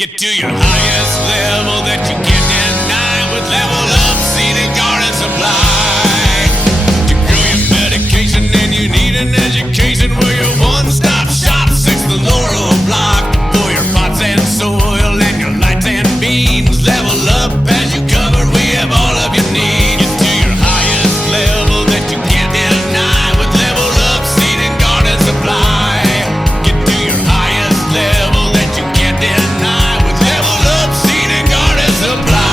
Get to your highest level that you can't deny with Level Up Seed and Garden Supply. To grow your medication and you need an education, we're your one-stop shop, 6th the Laurel Block. For your pots and soil and your lights and beans, Level Up has you covered, we have all of your needs. Get to your highest level that you can't deny with Level Up Seed and Garden Supply. Get to your highest level that you can't deny with Level Up Seed and Garden Supply.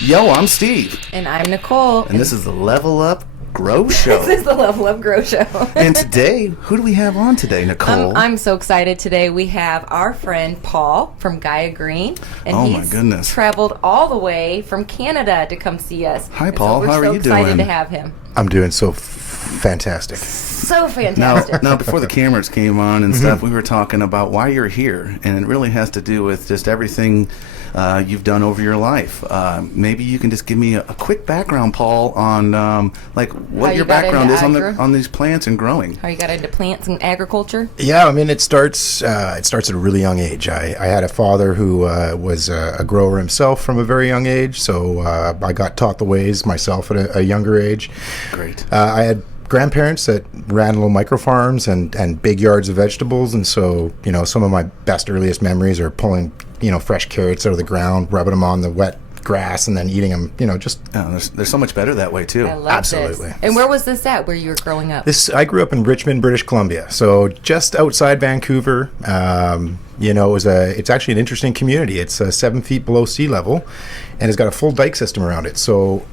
Yo, I'm Steve. And I'm Nicole. And this is the Level Up Grow Show. This is the Level Up Grow Show. And today, who do we have on today, Nicole? I'm so excited today. We have our friend Paul from Gaia Green. And Oh, my goodness. Traveled all the way from Canada to come see us. Hi, And Paul. So How are you We're so excited doing? to have him. I'm doing so fantastic. So fantastic. Now, before the cameras came on and stuff, we were talking about why you're here, and it really has to do with just everything you've done over your life. Maybe you can just give me a quick background, Paul, on like what you your got background into is agri? on these plants and growing. How you got into plants and agriculture? Yeah, I mean, it starts at a really young age. I had a father who was a grower himself from a very young age, so I got taught the ways myself at a younger age. Great. I had grandparents that ran little micro farms and big yards of vegetables, and so, you know, some of my best earliest memories are pulling, you know, fresh carrots out of the ground, rubbing them on the wet grass, and then eating them, you know, just... Oh, there's so much better that way too. I love Absolutely. this. And where was this at, where you were growing up? I grew up in Richmond, British Columbia, so just outside Vancouver. You know, it's actually an interesting community. It's 7 feet below sea level, and it's got a full dike system around it. So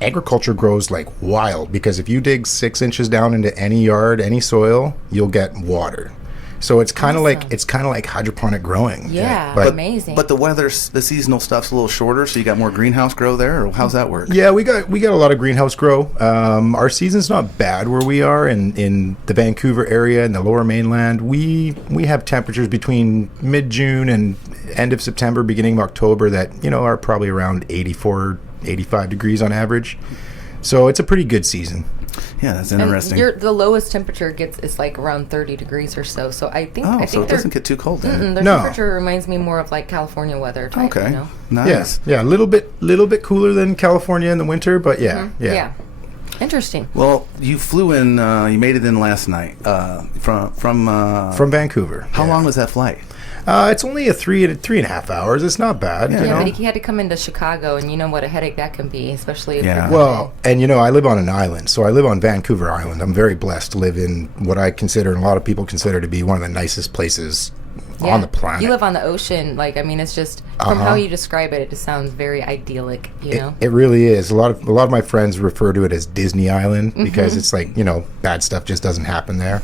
agriculture grows like wild, because if you dig 6 inches down into any yard, any soil, you'll get water. So it's kind of like hydroponic growing. Yeah, But amazing. But the seasonal stuff's a little shorter, so you got more greenhouse grow there, or how's that work? yeah, we got a lot of greenhouse grow. Our season's not bad where we are in the Vancouver area and the Lower Mainland. We have temperatures between mid-June and end of September, beginning of October that, you know, are probably around 84, 85 degrees on average. So it's a pretty good season. Yeah, that's And interesting. the lowest temperature is like around 30 degrees or so. So I think So it doesn't get too cold then. their No. temperature reminds me more of like California weather type, Okay, you know? nice. Yeah, a little bit cooler than California in the winter, but yeah. Interesting. Well, you flew in. You made it in last night from From Vancouver. How long was that flight? It's only a three and a half hours. It's not bad. Yeah. You Yeah, know? but he had to come into Chicago, and you know what a headache that can be, especially if Yeah. you're Well, and you know, I live on an island, so I live on Vancouver Island. I'm very blessed to live in what I consider, and a lot of people consider, to be one of the nicest places on the planet. You live on the ocean. Like, I mean, it's just from how you describe it, it just sounds very idyllic, you know? It really is. A lot of my friends refer to it as Disney Island because it's like, you know, bad stuff just doesn't happen there.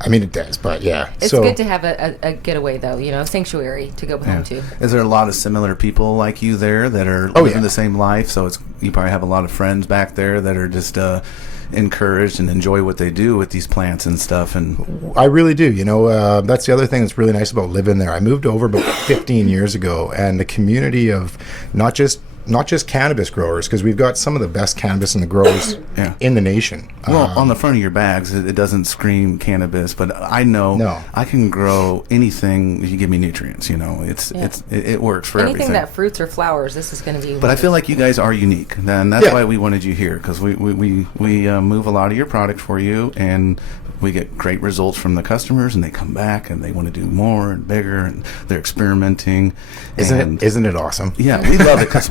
I mean, it does, but yeah. It's so, good to have a getaway, though, you know, sanctuary to go home to. Is there a lot of similar people like you there that are Oh, living yeah. the same life? So you probably have a lot of friends back there that are just encouraged and enjoy what they do with these plants and stuff. And I really do. You know, that's the other thing that's really nice about living there. I moved over about 15 years ago, and the community of not just cannabis growers, because we've got some of the best cannabis in the growers Yeah. in the nation. well, on the front of your bags, it doesn't scream cannabis, but I know No. I can grow anything if you give me nutrients. You know, it works for Anything everything. that fruits or flowers, this is going to be. But I feel like you guys are unique, and that's Yeah. why we wanted you here, because we move a lot of your product for you, and we get great results from the customers, and they come back and they want to do more and bigger, and they're experimenting. Isn't it awesome? Yeah, we love it, because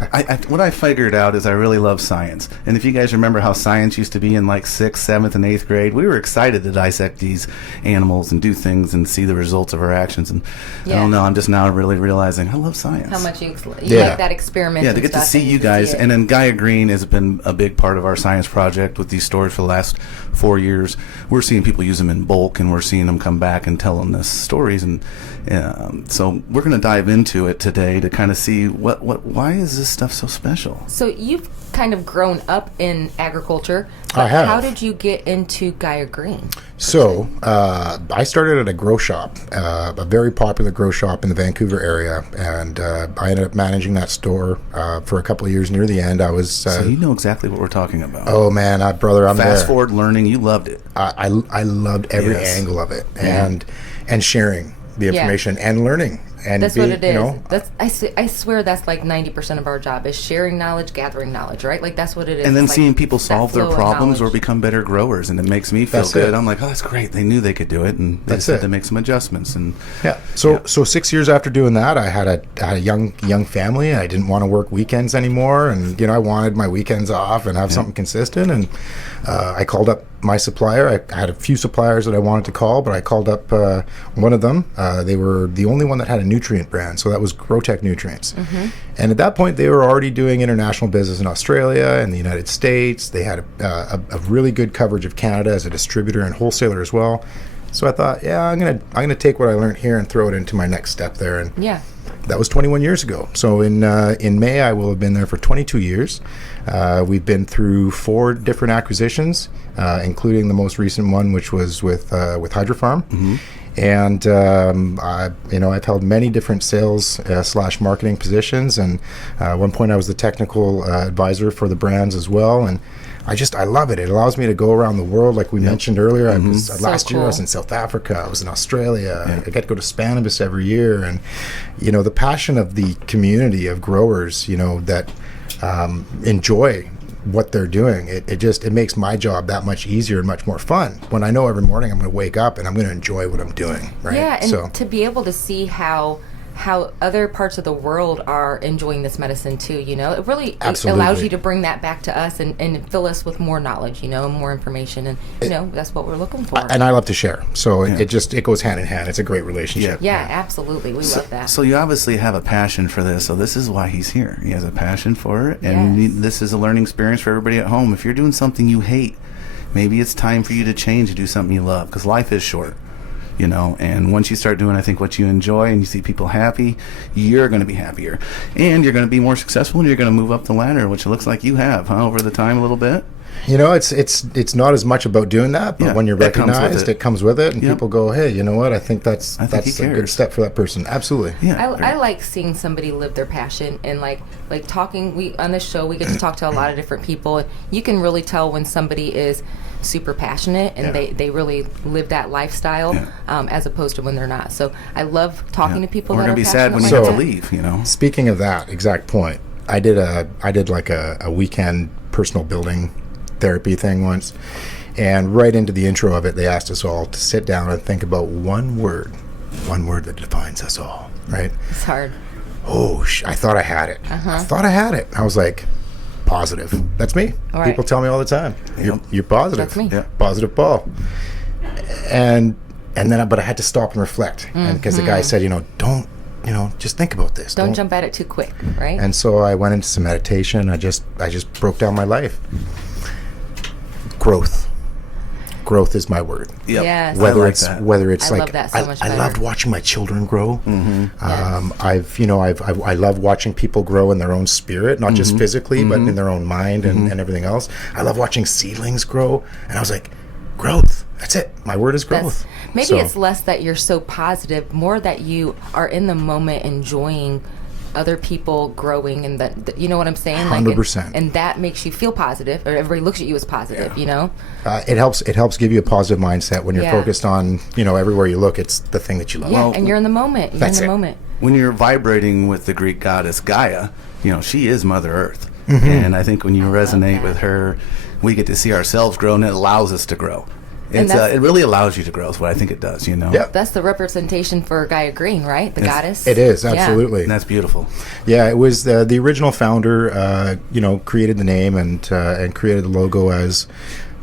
what I figured out is I really love science. And if you guys remember how science used to be in like 6th, 7th, and 8th grade, we were excited to dissect these animals and do things and see the results of our actions. And I Yeah. don't know, I'm just now really realizing I love science. how much you Yeah. like that experiment. Yeah, to get to see you guys. And then Gaia Green has been a big part of our science project with these stores for the last 4 years. We're seeing people use them in bulk, and we're seeing them come back and telling us stories. And so we're going to dive into it today to kind of see why is this stuff stuff so special. So you've kind of grown up in agriculture. I But have. how did you get into Gaia Green? So I started at a grow shop, a very popular grow shop in the Vancouver area, and I ended up managing that store for a couple of years. Near the end, I was. So you know exactly what we're talking about. Oh man, brother, I'm Fast there. forward learning, you loved it. I loved every Yes. angle of it, and sharing the information and learning. And That's what it is. You know, I swear that's like 90% of our job is sharing knowledge, gathering knowledge, right? Like that's what it is. And then It's like seeing people that solve their flow of problems or knowledge. become better growers, and it makes me feel That's good. it. I'm like, oh, that's great. They knew they could do it, and they That's just had it. to make some adjustments. And yeah. So 6 years after doing that, I had a young family. I didn't want to work weekends anymore, and I wanted my weekends off and have something consistent. And I called up my supplier. I had a few suppliers that I wanted to call, but I called up one of them. They were the only one that had a nutrient brand, so that was GrowTech Nutrients. And at that point, they were already doing international business in Australia and the United States. They had a really good coverage of Canada as a distributor and wholesaler as well. So I thought, yeah, I'm gonna take what I learned here and throw it into my next step there. And Yeah. that was 21 years ago. So in May, I will have been there for 22 years. We've been through 4 different acquisitions, including the most recent one, which was with Hydrofarm. And I've held many different sales / marketing positions. And at one point, I was the technical advisor for the brands as well. And I love it. It allows me to go around the world, like we mentioned earlier. Last year I was cool. in South Africa. I was in Australia. I get to go to Spanibus every year, and the passion of the community of growers, that enjoy what they're doing. It makes my job that much easier and much more fun when I know every morning I'm going to wake up and I'm going to enjoy what I'm doing. Right? Yeah, and so to be able to see how other parts of the world are enjoying this medicine too, it really it Absolutely. allows you to bring that back to us and fill us with more knowledge, and more information, and that's what we're looking for. and I love to share. So it goes hand in hand. It's a great relationship. yeah, absolutely, we love that. So you obviously have a passion for this. So this is why he's here. He has a passion for it, and Yes. this is a learning experience for everybody at home. If you're doing something you hate, maybe it's time for you to change and do something you love, because life is short. And once you start doing, I think, what you enjoy, and you see people happy, you're going to be happier, and you're going to be more successful, and you're going to move up the ladder, which it looks like you have, over the time a little bit. It's not as much about doing that, but Yeah, when you're it comes with recognized, it. it comes with it, and Yep. people go, hey, you know what? I think that's he a good cares. step for that person. Absolutely. Yeah, I like seeing somebody live their passion, and like talking. We on this show we get to talk to a lot of different people, and you can really tell when somebody is super passionate and they really live that lifestyle, as opposed to when they're not. So I love talking to people We're that going are to be sad when you passionate have like to that. leave. Speaking of that exact point, I did like a weekend personal building therapy thing once, and right into the intro of it, they asked us all to sit down and think about one word that defines us all. Right? It's hard. Oh, I thought I had it. I thought I had it. I was like, positive. That's me. All right. People tell me all the time, you're positive. That's me. Yeah. Positive Paul. And then, but I had to stop and reflect, and because the guy said, don't, just think about this. Don't jump at it too quick, right? And so I went into some meditation. I just broke down my life. Growth is my word. Yep. Yes. Whether I like it's that. whether it's I like love that so much I better. loved watching my children grow. Yes. I love watching people grow in their own spirit, not just physically, but in their own mind and everything else. I love watching seedlings grow, and I was like, growth. That's it. My word is growth. Maybe So- it's less that you're so positive, more that you are in the moment enjoying other people growing, and that you know what I'm saying? 100%. And that makes you feel positive, or everybody looks at you as positive, It helps give you a positive mindset when you're Yeah. focused on, everywhere you look, it's the thing that you love. Yeah, and you're in the moment. You're in That's the it. moment. When you're vibrating with the Greek goddess Gaia, she is Mother Earth. And I think when you resonate that. with her, we get to see ourselves grow, and it allows us to grow. And that's- It really allows you to grow, is what I think it does, Yep. That's the representation for Gaia Green, right? The goddess. It is, Yeah. absolutely. And that's beautiful. Yeah, it was the original founder, created the name and created the logo as,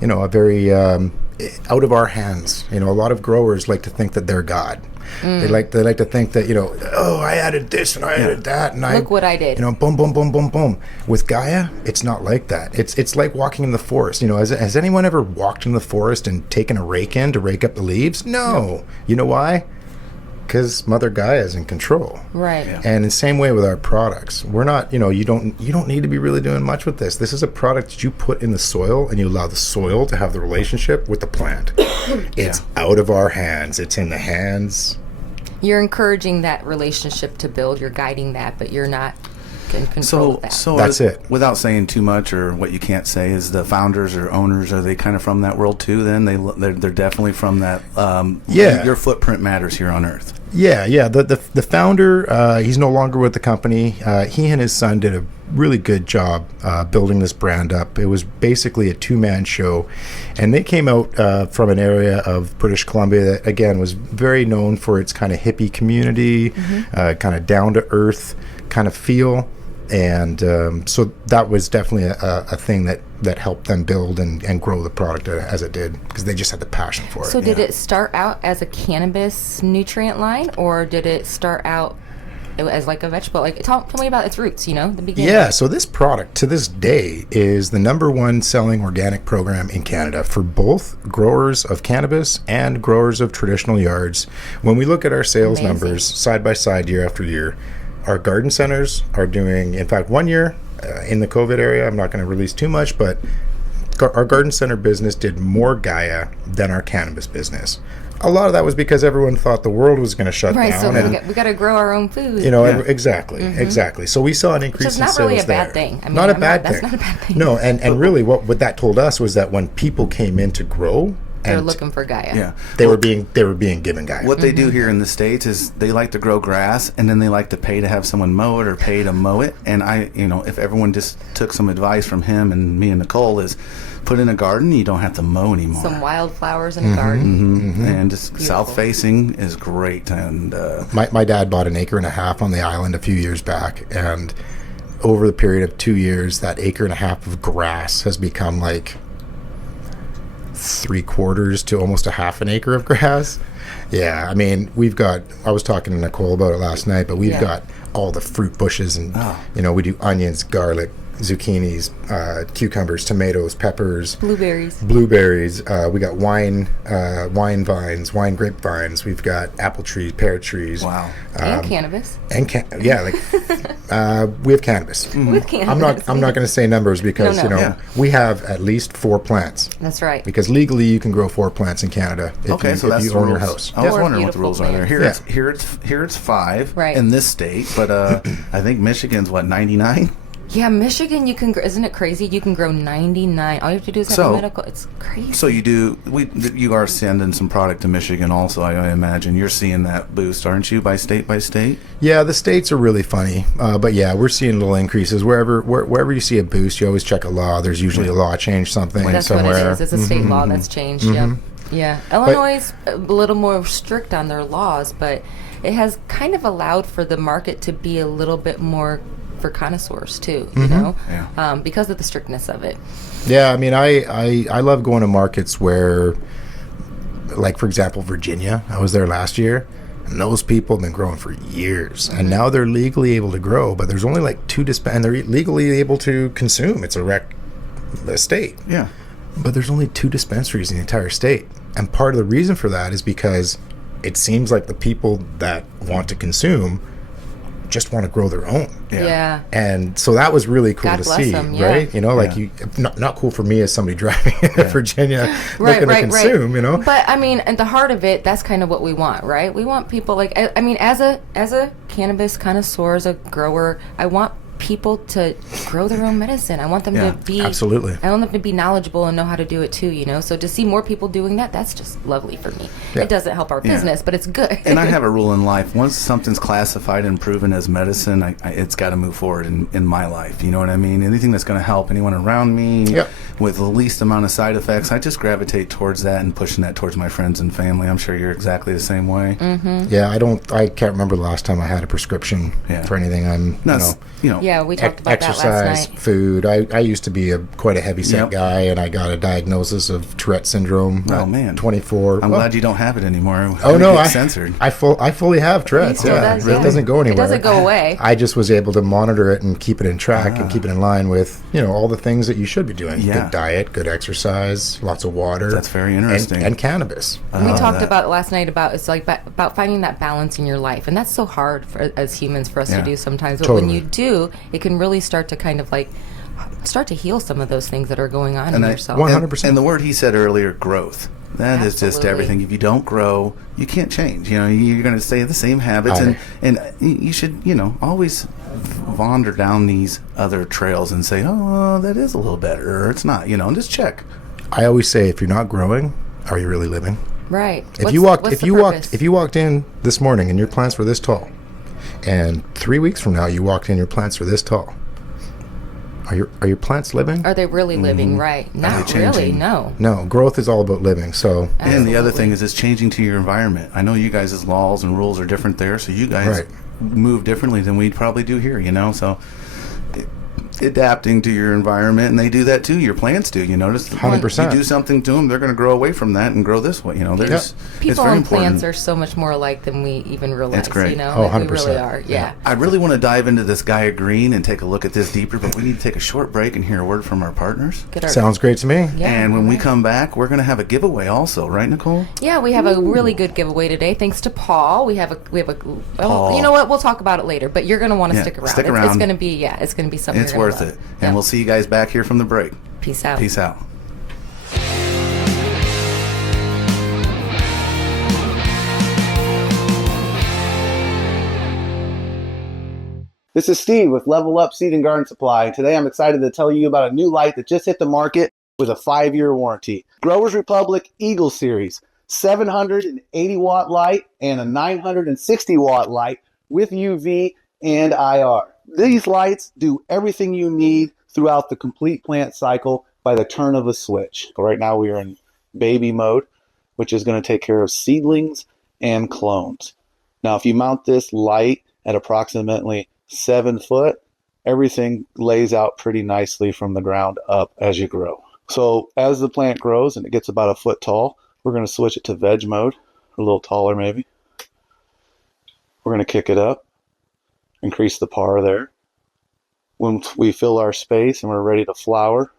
a very out of our hands. A lot of growers like to think that they're God. They like to think that I added this and I added that and Look what I did. boom, boom, boom, boom, boom. With Gaia, it's not like that. It's like walking in the forest. Has anyone ever walked in the forest and taken a rake in to rake up the leaves? No. You know why? Because Mother Gaia is in control. Right. Yeah. And in the same way with our products, we're not, you don't need to be really doing much with this. This is a product that you put in the soil and you allow the soil to have the relationship with the plant. It's out of our hands. It's in the hands. You're encouraging that relationship to build. You're guiding that, but you're not in control of that. So That's it. Without saying too much, or what you can't say, is the founders or owners, are they kind of from that world too? Then they're definitely from that. Your footprint matters here on Earth. Yeah. The founder, he's no longer with the company. He and his son did a really good job building this brand up. It was basically a two-man show, and they came out from an area of British Columbia that, again, was very known for its kind of hippie community, kind of down-to-earth kind of feel. And so that was definitely a thing that helped them build and grow the product as it did, because they just had the passion for it. So did it start out as a cannabis nutrient line, or did it start out as like a vegetable? Like, tell me about its roots, the beginning. Yeah, so this product to this day is the #1 selling organic program in Canada for both growers of cannabis and growers of traditional yards. When we look at our sales numbers side by side year after year, our garden centers are doing, in fact, 1 year in the COVID area, I'm not going to release too much, but our garden center business did more Gaia than our cannabis business. A lot of that was because everyone thought the world was going to shut Right, down. so we got to grow our own food. Exactly. So we saw an increase Which is in not sales really a there. bad thing. I mean, Not a bad that's thing. not a bad thing. No, and really what that told us was that when people came in to grow, They're and looking for Gaia. Yeah. they were being given Gaia. What they do here in the States is they like to grow grass, and then they like to pay to have someone mow it or pay to mow it. And if everyone just took some advice from him and me and Nicole, is put in a garden, you don't have to mow anymore. Some wildflowers in a garden. And just south facing is great. And My dad bought an acre and a half on the island a few years back, and over the period of 2 years, that acre and a half of grass has become like 3/4 to almost a half an acre of grass. Yeah, I mean, I was talking to Nicole about it last night, but we've got all the fruit bushes, and we do onions, garlic, zucchinis, cucumbers, tomatoes, peppers, Blueberries. We got wine vines, wine grape vines. We've got apple trees, pear trees. wow. And cannabis. We have cannabis. With cannabis. I'm not going to say numbers because No. Yeah. we have at least 4 plants. That's right. Because legally you can grow 4 plants in Canada if That's you the own your rules. house. I was Or wondering what the rules are there. beautiful Here it's 5 Right. in this state, but I think Michigan's 99. Yeah, Michigan, you can. Isn't it crazy? You can grow 99. All you have to do is have a medical. It's crazy. So you are sending some product to Michigan also. I imagine you're seeing that boost, aren't you? By state. Yeah, the states are really funny, but yeah, we're seeing little increases wherever you see a boost. You always check a law. There's usually a law change something That's somewhere. what it is. It's a state law that's changed. Yeah. Illinois is a little more strict on their laws, but it has kind of allowed for the market to be a little bit more for connoisseurs too, because of the strictness of it. Yeah, I mean, I love going to markets where, like, for example, Virginia. I was there last year, and those people have been growing for years, and now they're legally able to grow, but there's only like 2 and they're legally able to consume. It's a state. Yeah. But there's only 2 dispensaries in the entire state, and part of the reason for that is because it seems like the people that want to consume just want to grow their own. Yeah. And so that was really cool God to bless see, them, yeah. right? Not cool for me as somebody driving in Virginia looking to consume, But I mean, at the heart of it, that's kind of what we want, right? We want people I mean, as a cannabis connoisseur, as a grower, I want people to grow their own medicine. I want them to be absolutely. I want them to be knowledgeable and know how to do it too. So to see more people doing that's just lovely for me. Yeah. It doesn't help our business, but it's good. And I have a rule in life: once something's classified and proven as medicine, it's got to move forward in my life. You know what I mean? Anything that's going to help anyone around me with the least amount of side effects, I just gravitate towards that and pushing that towards my friends and family. I'm sure you're exactly the same way. Mm-hmm. Yeah, I can't remember the last time I had a prescription for anything. Yeah, we talked about exercise, that last night. food. I used to be quite a heavy-set guy, and I got a diagnosis of Tourette syndrome. Oh, at man. 24. I'm glad you don't have it anymore. Oh no, I censored. I fully have Tourette's. He still does, It doesn't go anywhere. It doesn't go away. I just was able to monitor it and keep it in track and keep it in line with all the things that you should be doing. Yeah. good diet, good exercise, lots of water. That's very interesting. And cannabis. We talked about last night about it's like about finding that balance in your life, and that's so hard as humans for us to do sometimes. But when you do, it can really start to kind of like start to heal some of those things that are going on in yourself. 100%. And the word he said earlier, growth. That is just everything. If you don't grow, you can't change. You know, you're going to stay the same habits, and you should, always wander down these other trails and say, oh, that is a little better, or it's not. And just check. I always say, if you're not growing, are you really living? Right. If you walked in this morning and your plants were this tall, and 3 weeks from now you walked in, your plants are this tall. Are your plants living? Are they really living? Right. Not really, no. No, growth is all about living. So Absolutely. And the other thing is it's changing to your environment. I know you guys' laws and rules are different there, so you guys move differently than we'd probably do here, so adapting to your environment, and they do that too. Your plants do. You notice 100%. You do something to them, they're going to grow away from that and grow this way. There's people and plants are so much more alike than we even realize. It's great. Oh, 100%. We really are. Yeah. I really want to dive into this Gaia Green and take a look at this deeper, but we need to take a short break and hear a word from our partners. Sounds great to me. Yeah, and when we come back, we're going to have a giveaway also, right, Nicole? Yeah, we have a really good giveaway today, thanks to Paul. We have a Paul. You know what? We'll talk about it later, but you're going to want to stick around. Stick around. It's going to be something. It's worth it. And we'll see you guys back here from the break. Peace out. Peace out. This is Steve with Level Up Seed and Garden Supply. Today I'm excited to tell you about a new light that just hit the market with a 5-year warranty. Growers Republic Eagle Series, 780 watt light and a 960 watt light with UV and IR. These lights do everything you need throughout the complete plant cycle by the turn of a switch. Right now we are in baby mode, which is going to take care of seedlings and clones. Now if you mount this light at approximately 7 foot, everything lays out pretty nicely from the ground up as you grow. So as the plant grows and it gets about a foot tall, we're going to switch it to veg mode, a little taller maybe. We're going to kick it up, increase the par there. When we fill our space and we're ready to flower,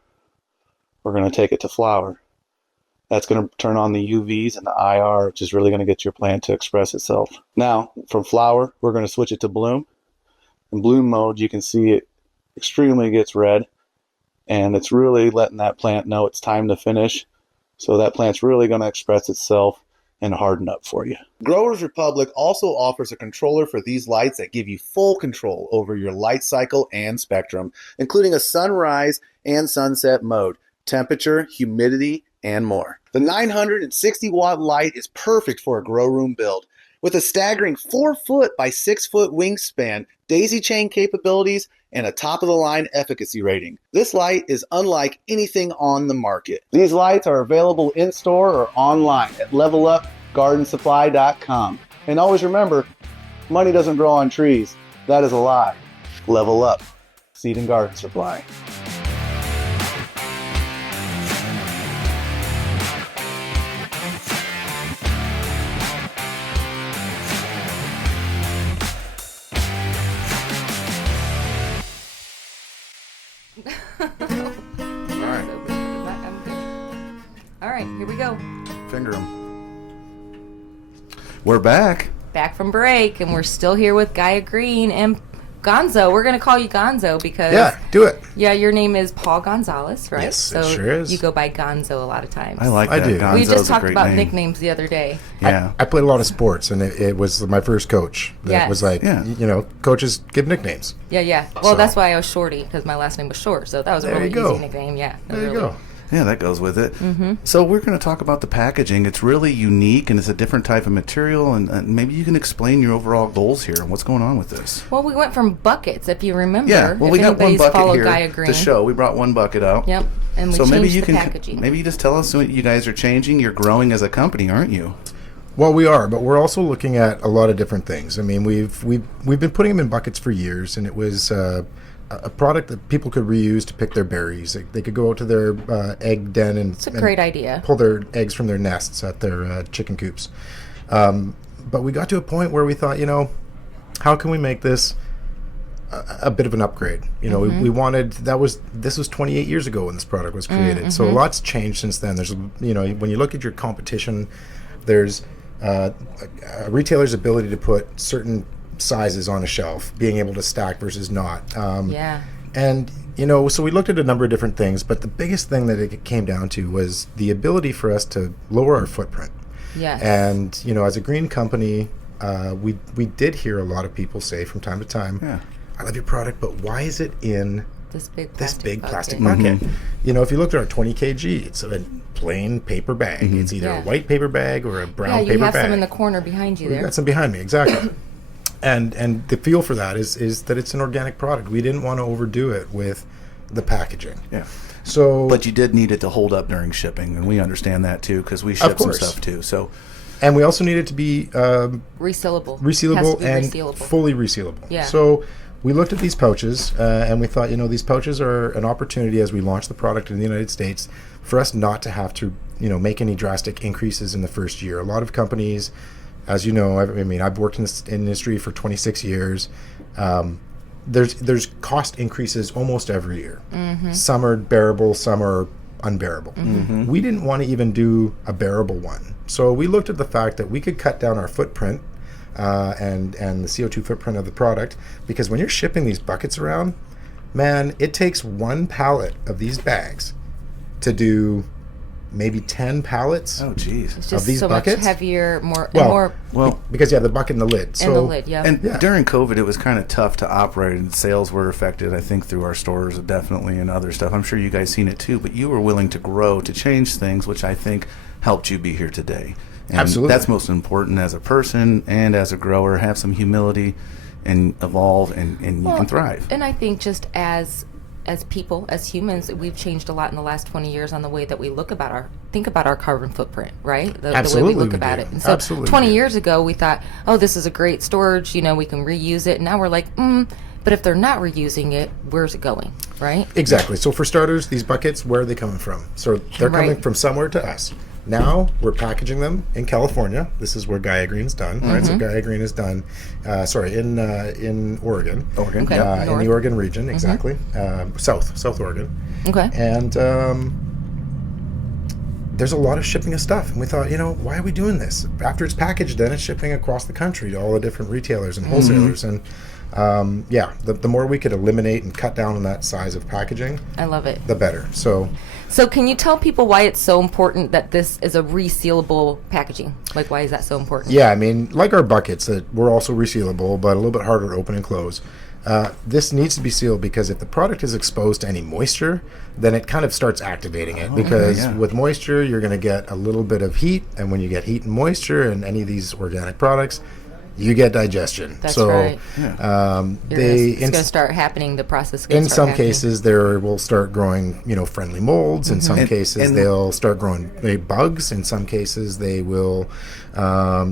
we're going to take it to flower. That's going to turn on the UVs and the IR, which is really going to get your plant to express itself. Now, from flower, we're going to switch it to bloom. In bloom mode, you can see it extremely gets red, and it's really letting that plant know it's time to finish. So that plant's really going to express itself and harden up for you. Growers Republic also offers a controller for these lights that give you full control over your light cycle and spectrum, including a sunrise and sunset mode, temperature, humidity, and more. The 960 watt light is perfect for a grow room build. With a staggering 4 foot by 6 foot wingspan, daisy chain capabilities, and a top-of-the-line efficacy rating. This light is unlike anything on the market. These lights are available in-store or online at levelupgardensupply.com. And always remember, money doesn't grow on trees. That is a lie. Level Up Seed and Garden Supply. All right, here we go. Finger them. We're back. Back from break, and we're still here with Gaia Green and Gonzo. We're going to call you Gonzo because... Yeah, do it. Yeah, your name is Paul Gonzalez, right? Yes, it sure is. You go by Gonzo a lot of times. I like that. I do. Gonzo's we just talked a great about name. nicknames the other day. Yeah. I played a lot of sports, and it was my first coach that was like, coaches give nicknames. Yeah. Well, that's why I was Shorty, because my last name was Short, so that was a really easy nickname. Yeah. There you go. Yeah, that goes with it. Mm-hmm. So we're going to talk about the packaging. It's really unique, and it's a different type of material, and maybe you can explain your overall goals here and what's going on with this. Well, we went from buckets, if you remember. Yeah, well, we got one bucket here Gaia Green. to show. We brought one bucket out. Yep, and we changed the packaging. Maybe you just tell us what you guys are changing. You're growing as a company, aren't you? Well, we are, but we're also looking at a lot of different things. I mean, we've been putting them in buckets for years, and it was a product that people could reuse to pick their berries. They could go out to their egg den and it's a great idea. Pull their eggs from their nests at their chicken coops. But we got to a point where we thought, how can we make this a bit of an upgrade. You know, we wanted, this was 28 years ago when this product was created. So lots changed since then. There's, you know, when you look at your competition, there's a retailer's ability to put certain sizes on a shelf, being able to stack versus not. And, you know, so we looked at a number of different things, but the biggest thing that it came down to was the ability for us to lower our footprint. Yes. And, you know, as a green company, we did hear a lot of people say from time to time, I love your product, but why is it in this big plastic bucket? You know, if you looked at our 20 kg, it's a plain paper bag. It's either a white paper bag or a brown paper bag. Yeah, you have some in the corner behind you there. We've got some behind me, exactly. And the feel for that is that it's an organic product. We didn't want to overdo it with the packaging. Yeah. So, but you did need it to hold up during shipping, and we understand that too because we ship some stuff too. So, and we also need it to be resealable and fully resealable. Yeah. So we looked at these pouches and we thought, you know, these pouches are an opportunity as we launch the product in the United States for us not to have to, you know, make any drastic increases in the first year. A lot of companies, as you know, I mean, I've worked in this industry for 26 years. There's cost increases almost every year. Some are bearable, some are unbearable. We didn't want to even do a bearable one. So we looked at the fact that we could cut down our footprint and the CO2 footprint of the product, because when you're shipping these buckets around, man, it takes one pallet of these bags to do maybe 10 pallets. Oh, geez. It's just of these so buckets. much heavier, more. Because you have the bucket and the lid. So, and the lid, And during COVID, it was kind of tough to operate, and sales were affected, I think, through our stores definitely and other stuff. I'm sure you guys seen it too, but you were willing to grow, to change things, which I think helped you be here today. And absolutely. That's most important as a person and as a grower. Have some humility and evolve, and you can thrive. And I think just as people, as humans, we've changed a lot in the last 20 years on the way that we think about our carbon footprint, right? The way we look about it. And so 20 years ago, we thought, oh, this is a great storage, you know, we can reuse it. And now we're like, but if they're not reusing it, where's it going, right? Exactly. So for starters, these buckets, where are they coming from? So they're coming from somewhere to us. Now we're packaging them in California. This is where Gaia Green's done, right? So Gaia Green is done, in Oregon. Okay. In the Oregon region, exactly. South Oregon. Okay. And there's a lot of shipping of stuff. And we thought, you know, why are we doing this? After it's packaged, then it's shipping across the country to all the different retailers and wholesalers. And the more we could eliminate and cut down on that size of packaging, I love it, the better. So can you tell people why it's so important that this is a resealable packaging? Like, why is that so important? Yeah, I mean, like our buckets, that we're also resealable, but a little bit harder to open and close. This needs to be sealed because if the product is exposed to any moisture, then it kind of starts activating it. Because with moisture, you're going to get a little bit of heat, and when you get heat and moisture in any of these organic products, you get digestion. That's right. It's going to start happening. The process. In some cases, there will start growing, you know, friendly molds. In some cases, they'll start growing bugs. In some cases, they will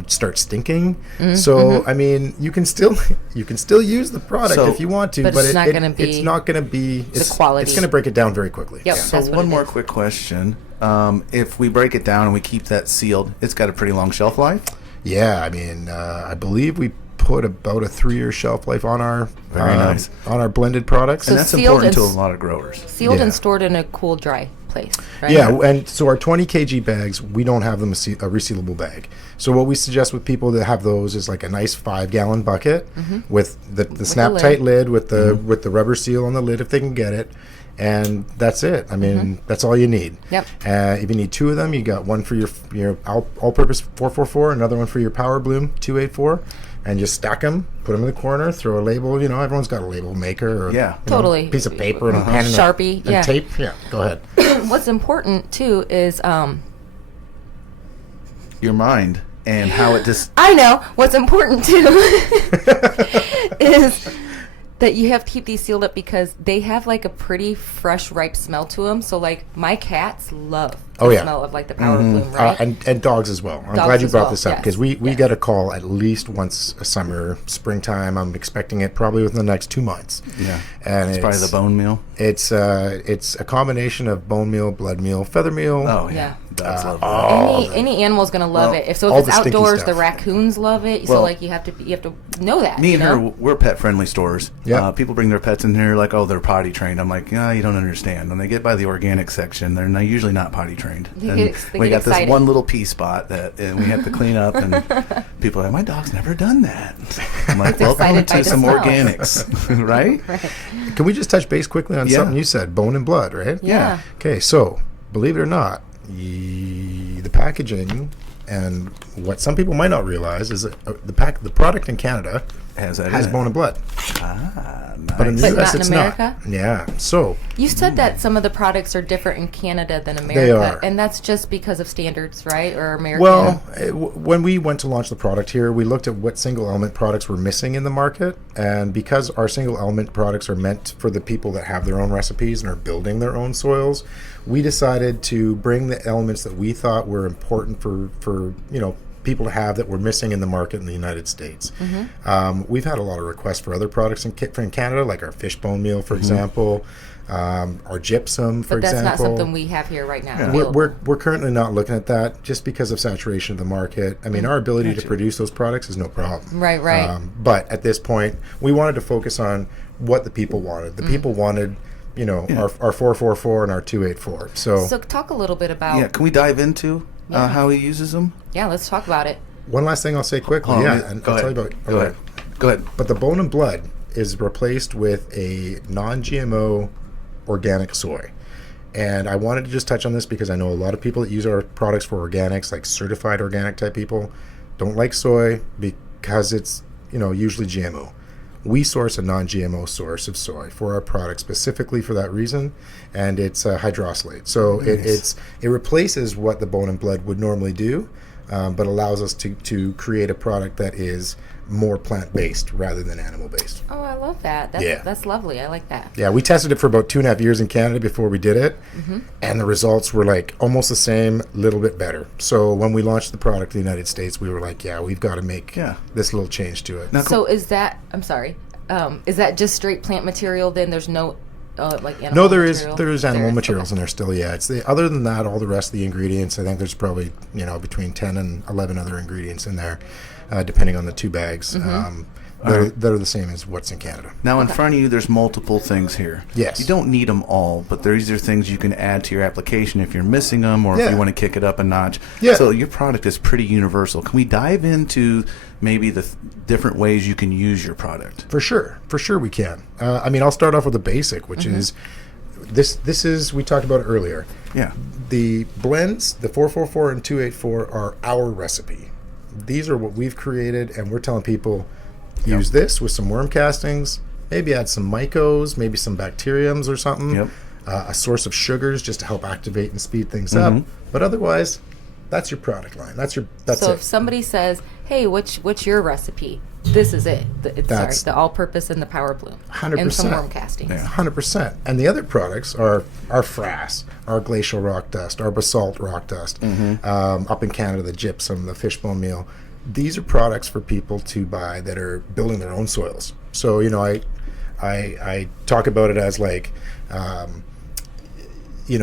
start stinking. So, I mean, you can still use the product if you want to, but it's not going to be the quality. It's going to break it down very quickly. Yep. So one more quick question: if we break it down and we keep that sealed, it's got a pretty long shelf life. Yeah, I mean, I believe we put about a 3-year shelf life on our on our blended products, and that's important to a lot of growers. Sealed and stored in a cool, dry place. Right? Yeah, and so our 20 kg bags, we don't have them a resealable bag. So what we suggest with people that have those is like a nice 5-gallon bucket with the snap tight lid with the rubber seal on the lid if they can get it. And that's it. I mean, that's all you need. Yep. If you need 2 of them, you got one for your all-purpose 444, another one for your Power Bloom 284, and just stack them, put them in the corner, throw a label. You know, everyone's got a label maker or totally piece of paper and a pen and Sharpie and tape. Yeah, go ahead. What's important too is your mind and how it just. I know what's important too is that you have to keep these sealed up because they have like a pretty fresh, ripe smell to them. So like my cats love The Oh, yeah. smell of like the Power Bloom, right? And dogs as well. I'm Dogs glad you as brought well, this up yes. because we Yes. get a call at least once a summer, springtime. I'm expecting it probably within the next 2 months. Yeah. And It's probably the bone meal. It's a combination of bone meal, blood meal, feather meal. Oh, yeah. Yeah. That's lovely. Any animal's gonna love it. If all it's the stinky outdoors, stuff. the raccoons love it. Well, So like you have to know that. Me and you her, know? we're pet-friendly stores. Yeah. People bring their pets in here like, oh, they're potty trained. I'm like, yeah, you don't understand. When they get by the organic section, they're usually not potty trained. They We get got this excited. one little pee spot and we have to clean up, and people are like, my dog's never done that. I'm like, welcome excited by to the some smell. organics, right? Right. Can we just touch base quickly on Yeah. something you said? Bone and blood, right? Yeah. Okay, so believe it or not, the packaging and what some people might not realize is that the product in Canada Has has in bone it. and blood, Ah, but in the nice. But U.S. not in it's America? not. Yeah. So You said that some of the products are different in Canada than America, They are. and that's just because of standards, right? Or American. well, when we went to launch the product here, we looked at what single element products were missing in the market, and because our single element products are meant for the people that have their own recipes and are building their own soils, we decided to bring the elements that we thought were important for people to have that were missing in the market in the United States. We've had a lot of requests for other products in Canada, like our fish bone meal, for example, our gypsum, for but that's example. not something we have here right now. We're, available. we're currently not looking at that just because of saturation of the market. I mean, our ability to produce those products is no problem. Right. But at this point, we wanted to focus on what the people wanted. The people wanted, our 444 and our 284. So talk a little bit about. Yeah, can we dive into how he uses them? Yeah, let's talk about it. one last thing I'll say quickly. Hold on, Yeah, and go I'll tell ahead. you about. Go ahead. Go ahead. But the bone and blood is replaced with a non-GMO organic soy. And I wanted to just touch on this because I know a lot of people that use our products for organics, like certified organic type people, don't like soy because it's, usually GMO. We source a non-GMO source of soy for our product specifically for that reason, and it's hydrolysate. So it replaces what the bone and blood would normally do, but allows us to create a product that is more plant-based rather than animal-based. Oh, I love that. That's lovely. I like that. Yeah, we tested it for about 2.5 years in Canada before we did it, and the results were like almost the same, little bit better. So when we launched the product in the United States, we were like, yeah, we've got to make this little change to it. Now, So is that? I'm sorry. Is that just straight plant material? Then there's no like animal. No, there is material? animal There is, materials okay. in there still. Yeah, it's other than that, all the rest of the ingredients. I think there's probably between 10 and 11 other ingredients in there, depending on the 2 bags. That are the same as what's in Canada. Now, in front of you, there's multiple things here. Yes. You don't need them all, but these are things you can add to your application if you're missing them or if Yeah. you want to kick it up a notch. Yeah. So your product is pretty universal. Can we dive into maybe the different ways you can use your product? For sure we can. I'll start off with the basic, which is this is, we talked about it earlier. Yeah. The blends, the 444 and 284, are our recipe. These are what we've created, and we're telling people use this with some worm castings, maybe add some mycos, maybe some bacteriums or something, Yep. a source of sugars just to help activate and speed things up. But otherwise, that's your product line. That's So it. if somebody says, "Hey, what's your recipe?" This is it. That's- The all-purpose and the Power Bloom, 100%. and some worm castings. Yeah. 100%. And the other products are our frass, our glacial rock dust, our basalt rock dust, up in Canada, the gypsum, the fishbone meal. These are products for people to buy that are building their own soils. So, I talk about it as like,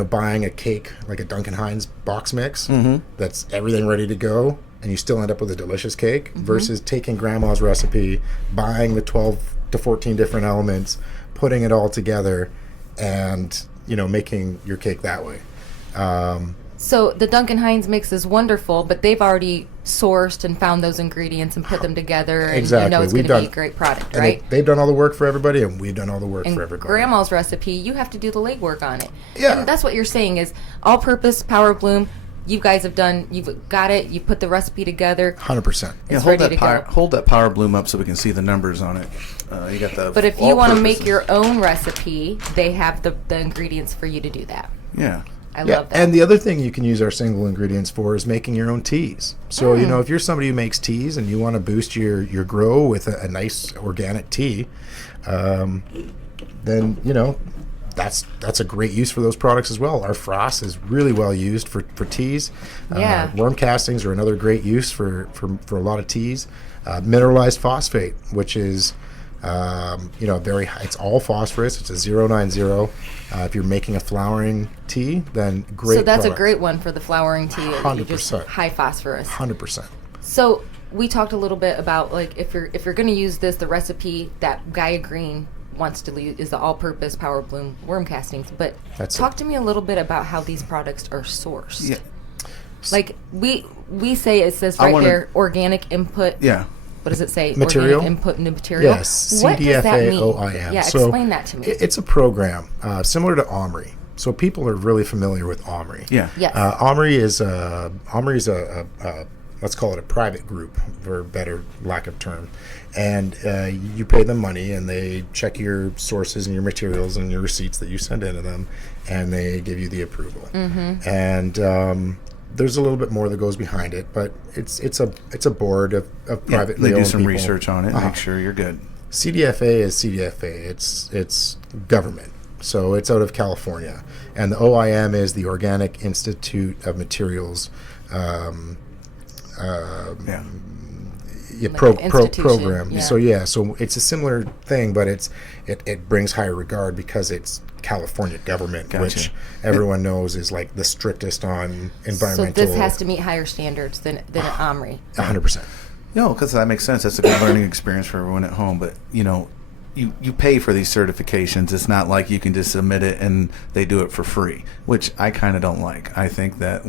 buying a cake, like a Duncan Hines box mix, that's everything ready to go, and you still end up with a delicious cake, versus taking grandma's recipe, buying the 12 to 14 different elements, putting it all together, and, making your cake that way. So the Duncan Hines mix is wonderful, but they've already sourced and found those ingredients and put them together, and Exactly. you know it's We've going to be done- a great product, And right? they've done all the work for everybody, and we've done all the work And for everybody. grandma's recipe, you have to do the legwork on it. Yeah. And that's what you're saying is all-purpose Power Bloom. You guys have done. You've got it. You put the recipe together. 100%. It's hold ready that to go. hold that Power Bloom up so we can see the numbers on it. You got the. But if you want to all-purpose. make your own recipe, they have the ingredients for you to do that. Yeah. I Yeah, love that. and the other thing you can use our single ingredients for is making your own teas. So, if you're somebody who makes teas and you want to boost your grow with a nice organic tea, then, that's a great use for those products as well. Our frost is really well used for teas. Yeah. Worm castings are another great use for a lot of teas. Mineralized phosphate, which is very high. It's all phosphorus. It's a 090. If you're making a flowering tea, then great. So that's product. a great one for the flowering tea. 100%. High phosphorus. 100%. So we talked a little bit about like if you're going to use this, the recipe that Gaia Green wants to use is the all-purpose Power Bloom worm castings. But talk to me a little bit about how these products are sourced. Yeah. Like we say it says there organic input. Yeah. What does it say? Material? Organic input into material? Yes, What does that mean? CDFAOIM. Yeah, So explain that to me. It's a program similar to Omri. So people are really familiar with Omri. Yeah. Yes. Omri is a let's call it a private group, for better lack of term. And you pay them money, and they check your sources and your materials and your receipts that you send into them, and they give you the approval. Mm-hmm. And there's a little bit more that goes behind it, but it's a board of privately they do owned some people. research on it, make sure you're good. CDFA is CDFA. It's government. So it's out of California. And the OIM is the Organic Institute of Materials program. Yeah. So it's a similar thing, but it brings higher regard because it's California government, which everyone knows is like the strictest on environmental. So this has to meet higher standards than an Omri. 100%. No, because that makes sense. That's a good learning experience for everyone at home. But you pay for these certifications. It's not like you can just submit it and they do it for free, which I kind of don't like. I think that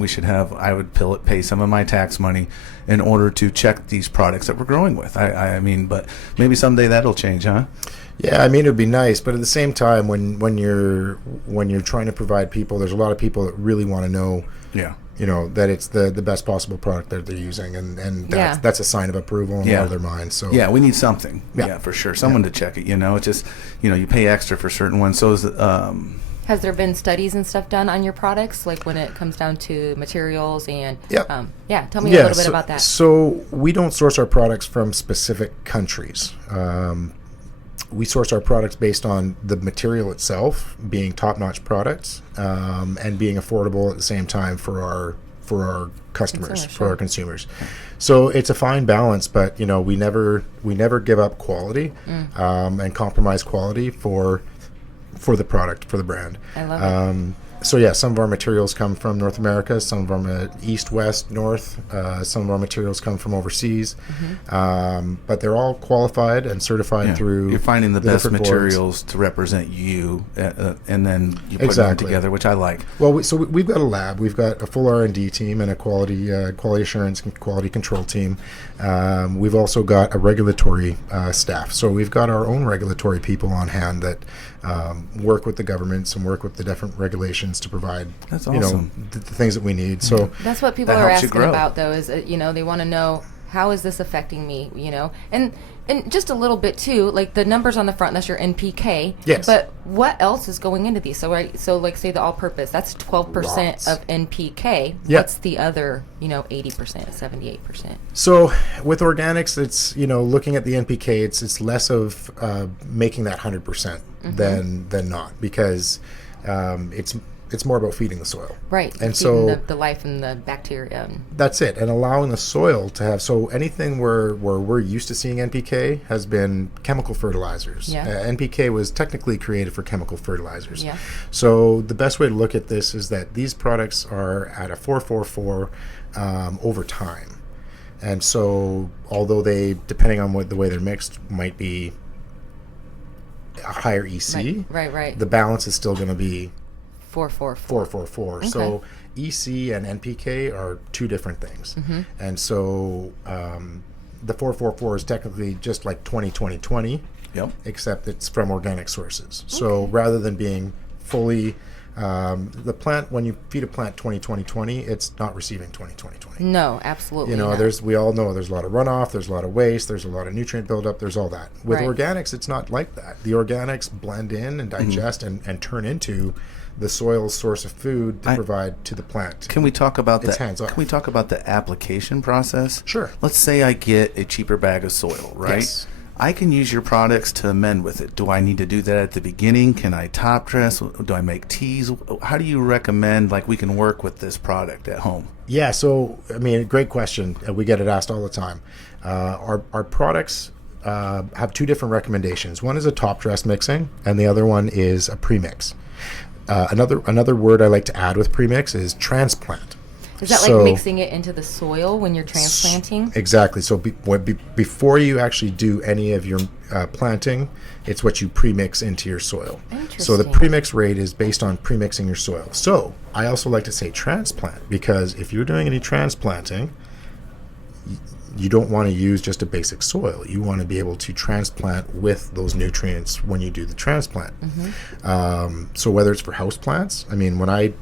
I would pay some of my tax money in order to check these products that we're growing with. I mean, but maybe someday that'll change, huh? Yeah, I mean, it would be nice, but at the same time, when you're trying to provide people, there's a lot of people that really want to know. Yeah. That it's the best possible product that they're using, and that's a sign of approval in a lot of their minds. So yeah, we need something. Yeah, for sure. Someone to check it. It's just you pay extra for certain ones. So is has there been studies and stuff done on your products, like when it comes down to materials and tell me a little bit about that. So we don't source our products from specific countries. We source our products based on the material itself being top-notch products and being affordable at the same time for our customers, for our consumers. So it's a fine balance, but we never give up quality and compromise quality for the product, for the brand. I love it. So yeah, some of our materials come from North America, some of them east, west, north. Some of our materials come from overseas, but they're all qualified and certified through. You're finding the best materials boards to represent you, and then you put them together, which I like. Well, we've got a lab, we've got a full R&D team and a quality assurance and quality control team. We've also got a regulatory staff, so we've got our own regulatory people on hand that work with the governments and work with the different regulations to provide That's awesome. the things that we need. So that's what people are asking about, though, is they want to know, how is this affecting me, and just a little bit too, like the numbers on the front, that's your NPK. Yes. But what else is going into these? So like say the all-purpose, that's 12% of NPK. Yeah. What's the other 80%, 78%? So with organics, it's looking at the NPK, it's less of making that 100% than not, because it's more about feeding the soil. Right. And so the life and the bacteria. That's it. And allowing the soil to have, so anything where we're used to seeing NPK has been chemical fertilizers. Yeah. NPK was technically created for chemical fertilizers. Yeah. So the best way to look at this is that these products are at a 444 over time. And so although they, depending on the way they're mixed, might be a higher EC, right. the balance is still going to be 444. Okay. So EC and NPK are two different things. And so the 444 is technically just like 20-20-20, except it's from organic sources. So rather than being fully the plant, when you feed a plant 20-20-20, it's not receiving 20-20-20. No, absolutely not. we all know there's a lot of runoff, there's a lot of waste, there's a lot of nutrient buildup, there's all that. With organics, it's not like that. The organics blend in and digest and turn into the soil's source of food to provide to the plant. Can we talk about that? Hands off. Can we talk about the application process? Sure. Let's say I get a cheaper bag of soil, right? Yes. I can use your products to amend with it. Do I need to do that at the beginning? Can I top dress? Do I make teas? How do you recommend we can work with this product at home? Yeah, so I mean, great question. We get it asked all the time. Our products have two different recommendations. One is a top dress mixing, and the other one is a premix. Another word I like to add with premix is transplant. Is that like mixing it into the soil when you're transplanting? Exactly. So before you actually do any of your planting, it's what you premix into your soil. So the premix rate is based on premixing your soil. So I also like to say transplant, because if you're doing any transplanting, you don't want to use just a basic soil. You want to be able to transplant with those nutrients when you do the transplant. So whether it's for house plants, I mean, when I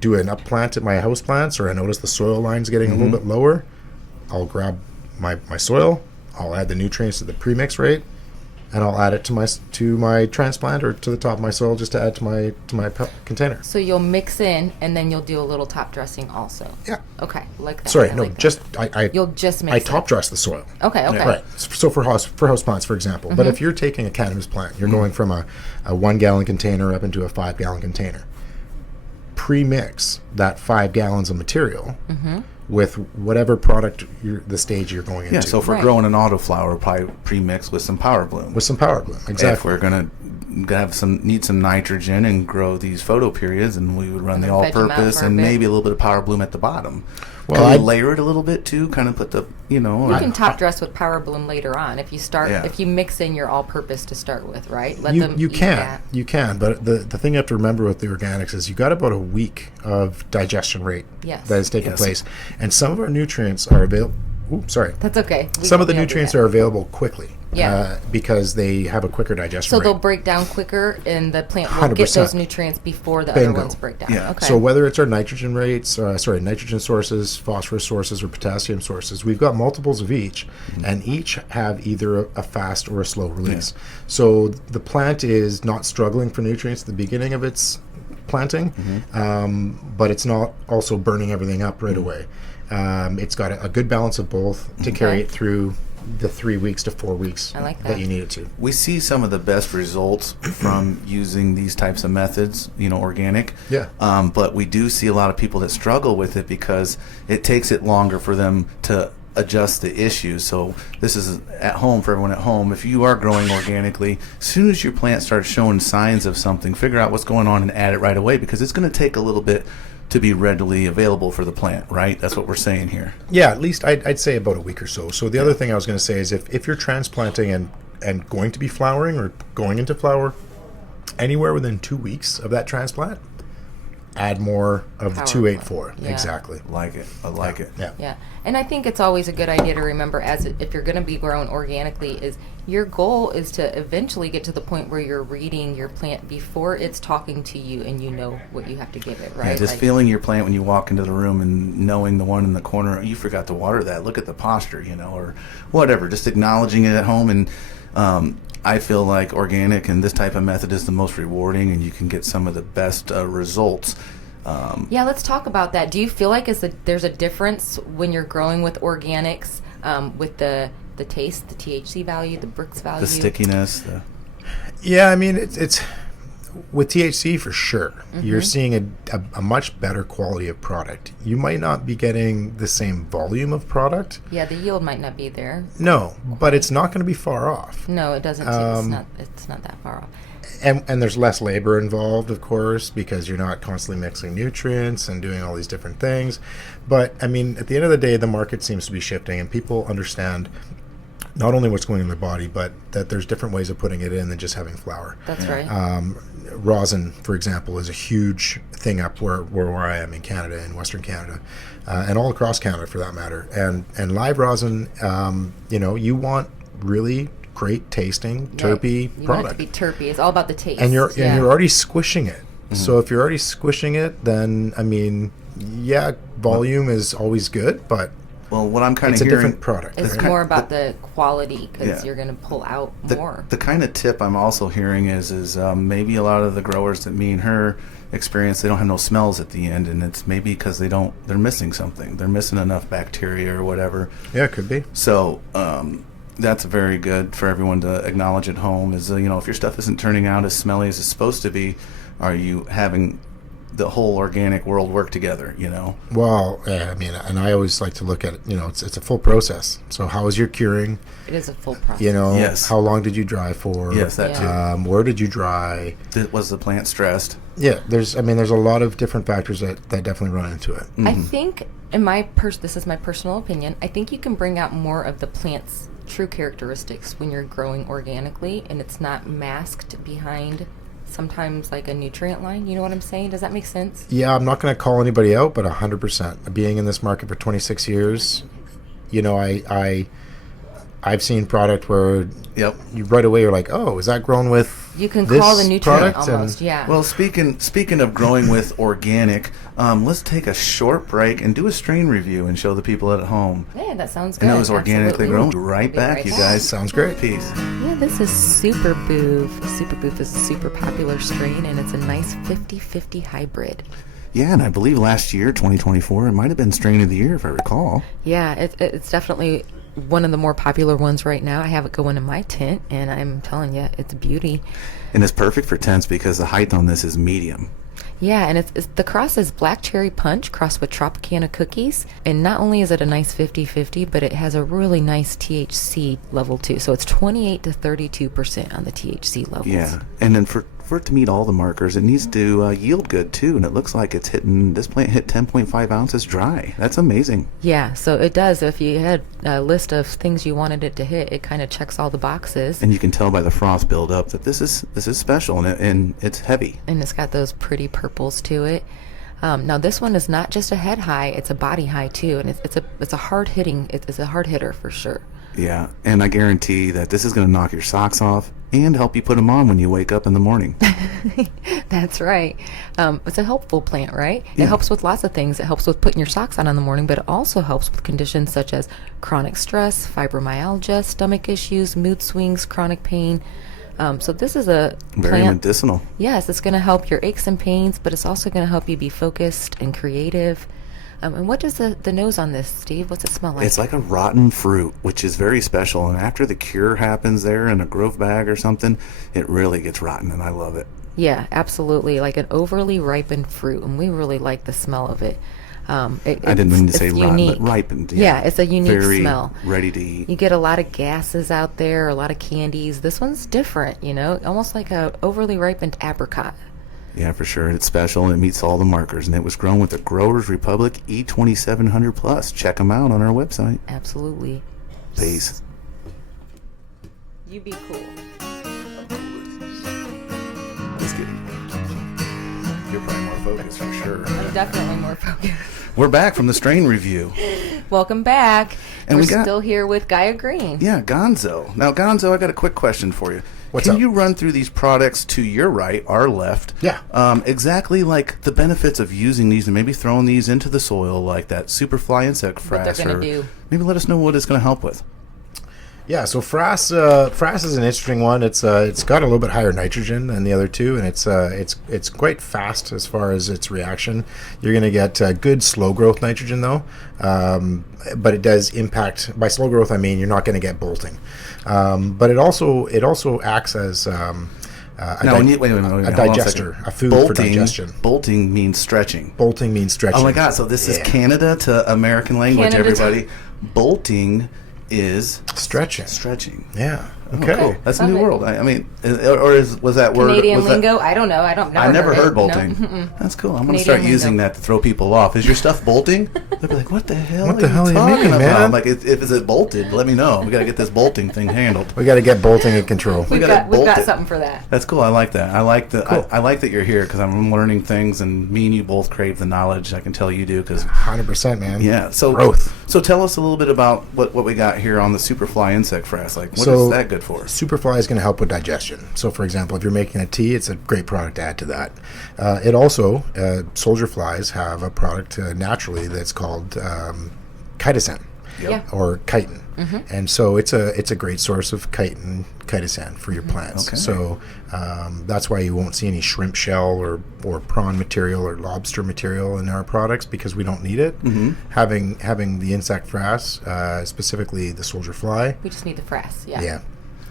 do an upplant at my house plants, or I notice the soil line's getting a little bit lower, I'll grab my soil, I'll add the nutrients to the premix rate, and I'll add it to my transplant, or to the top of my soil, just to add to my container. So you'll mix in, and then you'll do a little top dressing also. Yeah. Okay, like that. Sorry, I no, like just you'll just mix. I top dress the soil. Okay. Right. So for house plants, for example. But if you're taking a cannabis plant, you're going from a 1 gallon container up into a 5 gallon container. Pre-mix that 5 gallons of material with whatever product the stage you're going into. Yeah, so if we're growing an autoflower, probably pre-mix with some Power Bloom. With some Power Bloom, exactly. If we're going to need some nitrogen and grow these photoperiods, and we would run the all-purpose and maybe a little bit of Power Bloom at the bottom. Well, I'd layer it a little bit too, kind of put the, you can top dress with Power Bloom later on if you if you mix in your all-purpose to start with, right? You can, but the thing you have to remember with the organics is you got about a week of digestion rate that is taking place, and some of our nutrients are available. Sorry, that's okay. Some of the nutrients are available quickly. Because they have a quicker digestion rate. So they'll break down quicker, and the plant will 100%. Get those nutrients before the other ones break down. Yeah. Okay. So whether it's our nitrogen rates, nitrogen sources, phosphorus sources, or potassium sources, we've got multiples of each, and each have either a fast or a slow release. Yeah. So the plant is not struggling for nutrients at the beginning of its planting, but it's not also burning everything up right away. It's got a good balance of both to carry it through the 3 weeks to 4 weeks that you need it to. We see some of the best results from using these types of methods, organic. Yeah. But we do see a lot of people that struggle with it because it takes it longer for them to adjust the issues. So this is at home for everyone at home. If you are growing organically, as soon as your plant starts showing signs of something, figure out what's going on and add it right away, because it's going to take a little bit to be readily available for the plant, right? That's what we're saying here. Yeah, at least I'd say about a week or so. So the other thing I was going to say is if you're transplanting and going to be flowering or going into flower, anywhere within 2 weeks of that transplant, add more of the 284. Yeah. Exactly. Like it. I like it. Yeah. And I think it's always a good idea to remember, if you're going to be grown organically, is your goal is to eventually get to the point where you're reading your plant before it's talking to you, and you know what you have to give it, right? Yeah, just feeling your plant when you walk into the room and knowing the one in the corner, you forgot to water that. Look at the posture, or whatever. Just acknowledging it at home. And I feel like organic and this type of method is the most rewarding, and you can get some of the best results. Let's talk about that. Do you feel like there's a difference when you're growing with organics, with the taste, the THC value, the Brix value, the stickiness? Yeah, I mean it's with THC for sure. You're seeing a much better quality of product. You might not be getting the same volume of product. Yeah, the yield might not be there. No, but it's not going to be far off. No, it doesn't. It's not that far off. And there's less labor involved, of course, because you're not constantly mixing nutrients and doing all these different things. But, I mean, at the end of the day, the market seems to be shifting, and people understand not only what's going in their body, but that there's different ways of putting it in than just having flour. That's right. Rosin, for example, is a huge thing up where I am in Canada, in Western Canada, and all across Canada for that matter. And live rosin, you want really great tasting terpy you product. Want it to be terpy. It's all about the taste. And you're already squishing it. So if you're already squishing it, then volume is always good, but what I'm kind of hearing, it's a different product. It's more about the quality, because you're going to pull out more. The kind of tip I'm also hearing is maybe a lot of the growers that me and her experience, they don't have no smells at the end, and it's maybe because they're missing something. They're missing enough bacteria or whatever. Yeah, it could be. So That's very good for everyone to acknowledge at home. Is if your stuff isn't turning out as smelly as it's supposed to be, are you having the whole organic world work together? Well, I mean, and I always like to look at it. It's a full process. So how is your curing? It is a full process. Yes. How long did you dry for? Yes, that too. Where did you dry? Was the plant stressed? Yeah, there's a lot of different factors that definitely run into it. I think, this is my personal opinion, I think you can bring out more of the plant's true characteristics when you're growing organically, and it's not masked behind sometimes like a nutrient line. You know what I'm saying? Does that make sense? Yeah, I'm not going to call anybody out, but 100%. Being in this market for 26 years, I've seen product where you right away you're like, oh, is that grown with you can this call the nutrient product? almost, yeah. Well, speaking of growing with organic, let's take a short break and do a strain review and show the people at home. Yeah, that sounds good. And it was organically grown. Right We'll be back, right you back. guys. Sounds great. Peace. Yeah, this is Super Boof. Super Boof is a super popular strain, and it's a nice 50-50 hybrid. Yeah, and I believe last year, 2024, it might have been strain of the year, if I recall. Yeah, it's definitely one of the more popular ones right now. I have it going in my tent, and I'm telling you, it's a beauty. And it's perfect for tents because the height on this is medium. Yeah, and it's the cross is Black Cherry Punch crossed with Tropicana cookies. And not only is it a nice 50-50, but it has a really nice THC level too. So it's 28 to 32% on the THC levels. Yeah, and then for it to meet all the markers, it needs to yield good too. And it looks like this plant hit 10.5 ounces dry. That's amazing. Yeah, so it does. If you had a list of things you wanted it to hit, it kind of checks all the boxes. And you can tell by the frost buildup that this is special, and it's heavy. And it's got those pretty purples to it. Now this one is not just a head high; it's a body high too, and it's a hard hitter for sure. Yeah, and I guarantee that this is going to knock your socks off and help you put them on when you wake up in the morning. That's right. It's a helpful plant, right? Yeah. It helps with lots of things. It helps with putting your socks on in the morning, but it also helps with conditions such as chronic stress, fibromyalgia, stomach issues, mood swings, chronic pain. So this is a Very plant. medicinal. Yes, it's going to help your aches and pains, but it's also going to help you be focused and creative. And what does the nose on this, Steve? What's it smell like? It's like a rotten fruit, which is very special. And after the cure happens there in a growth bag or something, it really gets rotten, and I love it. Yeah, absolutely. Like an overly ripened fruit, and we really like the smell of it. I didn't mean to say rotten, unique. but ripened. Yeah, it's a unique very smell. Ready to eat. You get a lot of gases out there, a lot of candies. This one's different, almost like a overly ripened apricot. Yeah, for sure. It's special, and it meets all the markers. And it was grown with the Growers Republic E2700 Plus. Check them out on our website. Absolutely. Peace. You be cool. Let's get it. You're probably more focused for sure. I'm definitely more focused. We're back from the strain review. Welcome back. And We're we got- still here with Gaia Green. Yeah, Gonzo. Now, Gonzo, I got a quick question for you. What's Can up? you run through these products to your right, our left? Yeah. Exactly like the benefits of using these and maybe throwing these into the soil like that Superfly insect What they're frass. gonna or do. Maybe let us know what it's going to help with. Yeah, so frass is an interesting one. It's got a little bit higher nitrogen than the other two, and it's quite fast as far as its reaction. You're going to get good slow growth nitrogen though, but it does impact. By slow growth, I mean you're not going to get bolting, but it also acts as a digester, a food for digestion. Bolting means stretching. Bolting means stretching. Oh my God! So this is Canada to American language, Canada to- everybody. Bolting is Stretching. Stretching. Yeah. Oh, Okay. cool. That's a Love new it. world. Was that word? Canadian was that- lingo? I don't know. I don't know. I never heard it. bolting. No. That's cool. I'm going to Canadian start lingo. using that to throw people off. Is your stuff bolting? They'll be like, what the hell What the are hell you are you talking meaning, about? man? Like, if it's bolted, let me know. We got to get this bolting thing handled. We got to get bolting in control. We've gotta got bolt it. something for that. That's cool. I like that. I like that. Cool. I like that you're here because I'm learning things, and me and you both crave the knowledge. I can tell you do because 100%, man. yeah. So Growth. So tell us a little bit about what we got here on the Superfly insect frass. Like, what is that good for? Superfly is going to help with digestion. So, for example, if you're making a tea, it's a great product to add to that. It also, soldier flies have a product naturally that's called chitosan. Yeah. or chitin. And so it's a great source of chitin, chitosan for your plants. Okay. So that's why you won't see any shrimp shell or prawn material or lobster material in our products, because we don't need it. Having the insect frass, specifically the soldier fly. We just need the frass. Yeah. Yeah.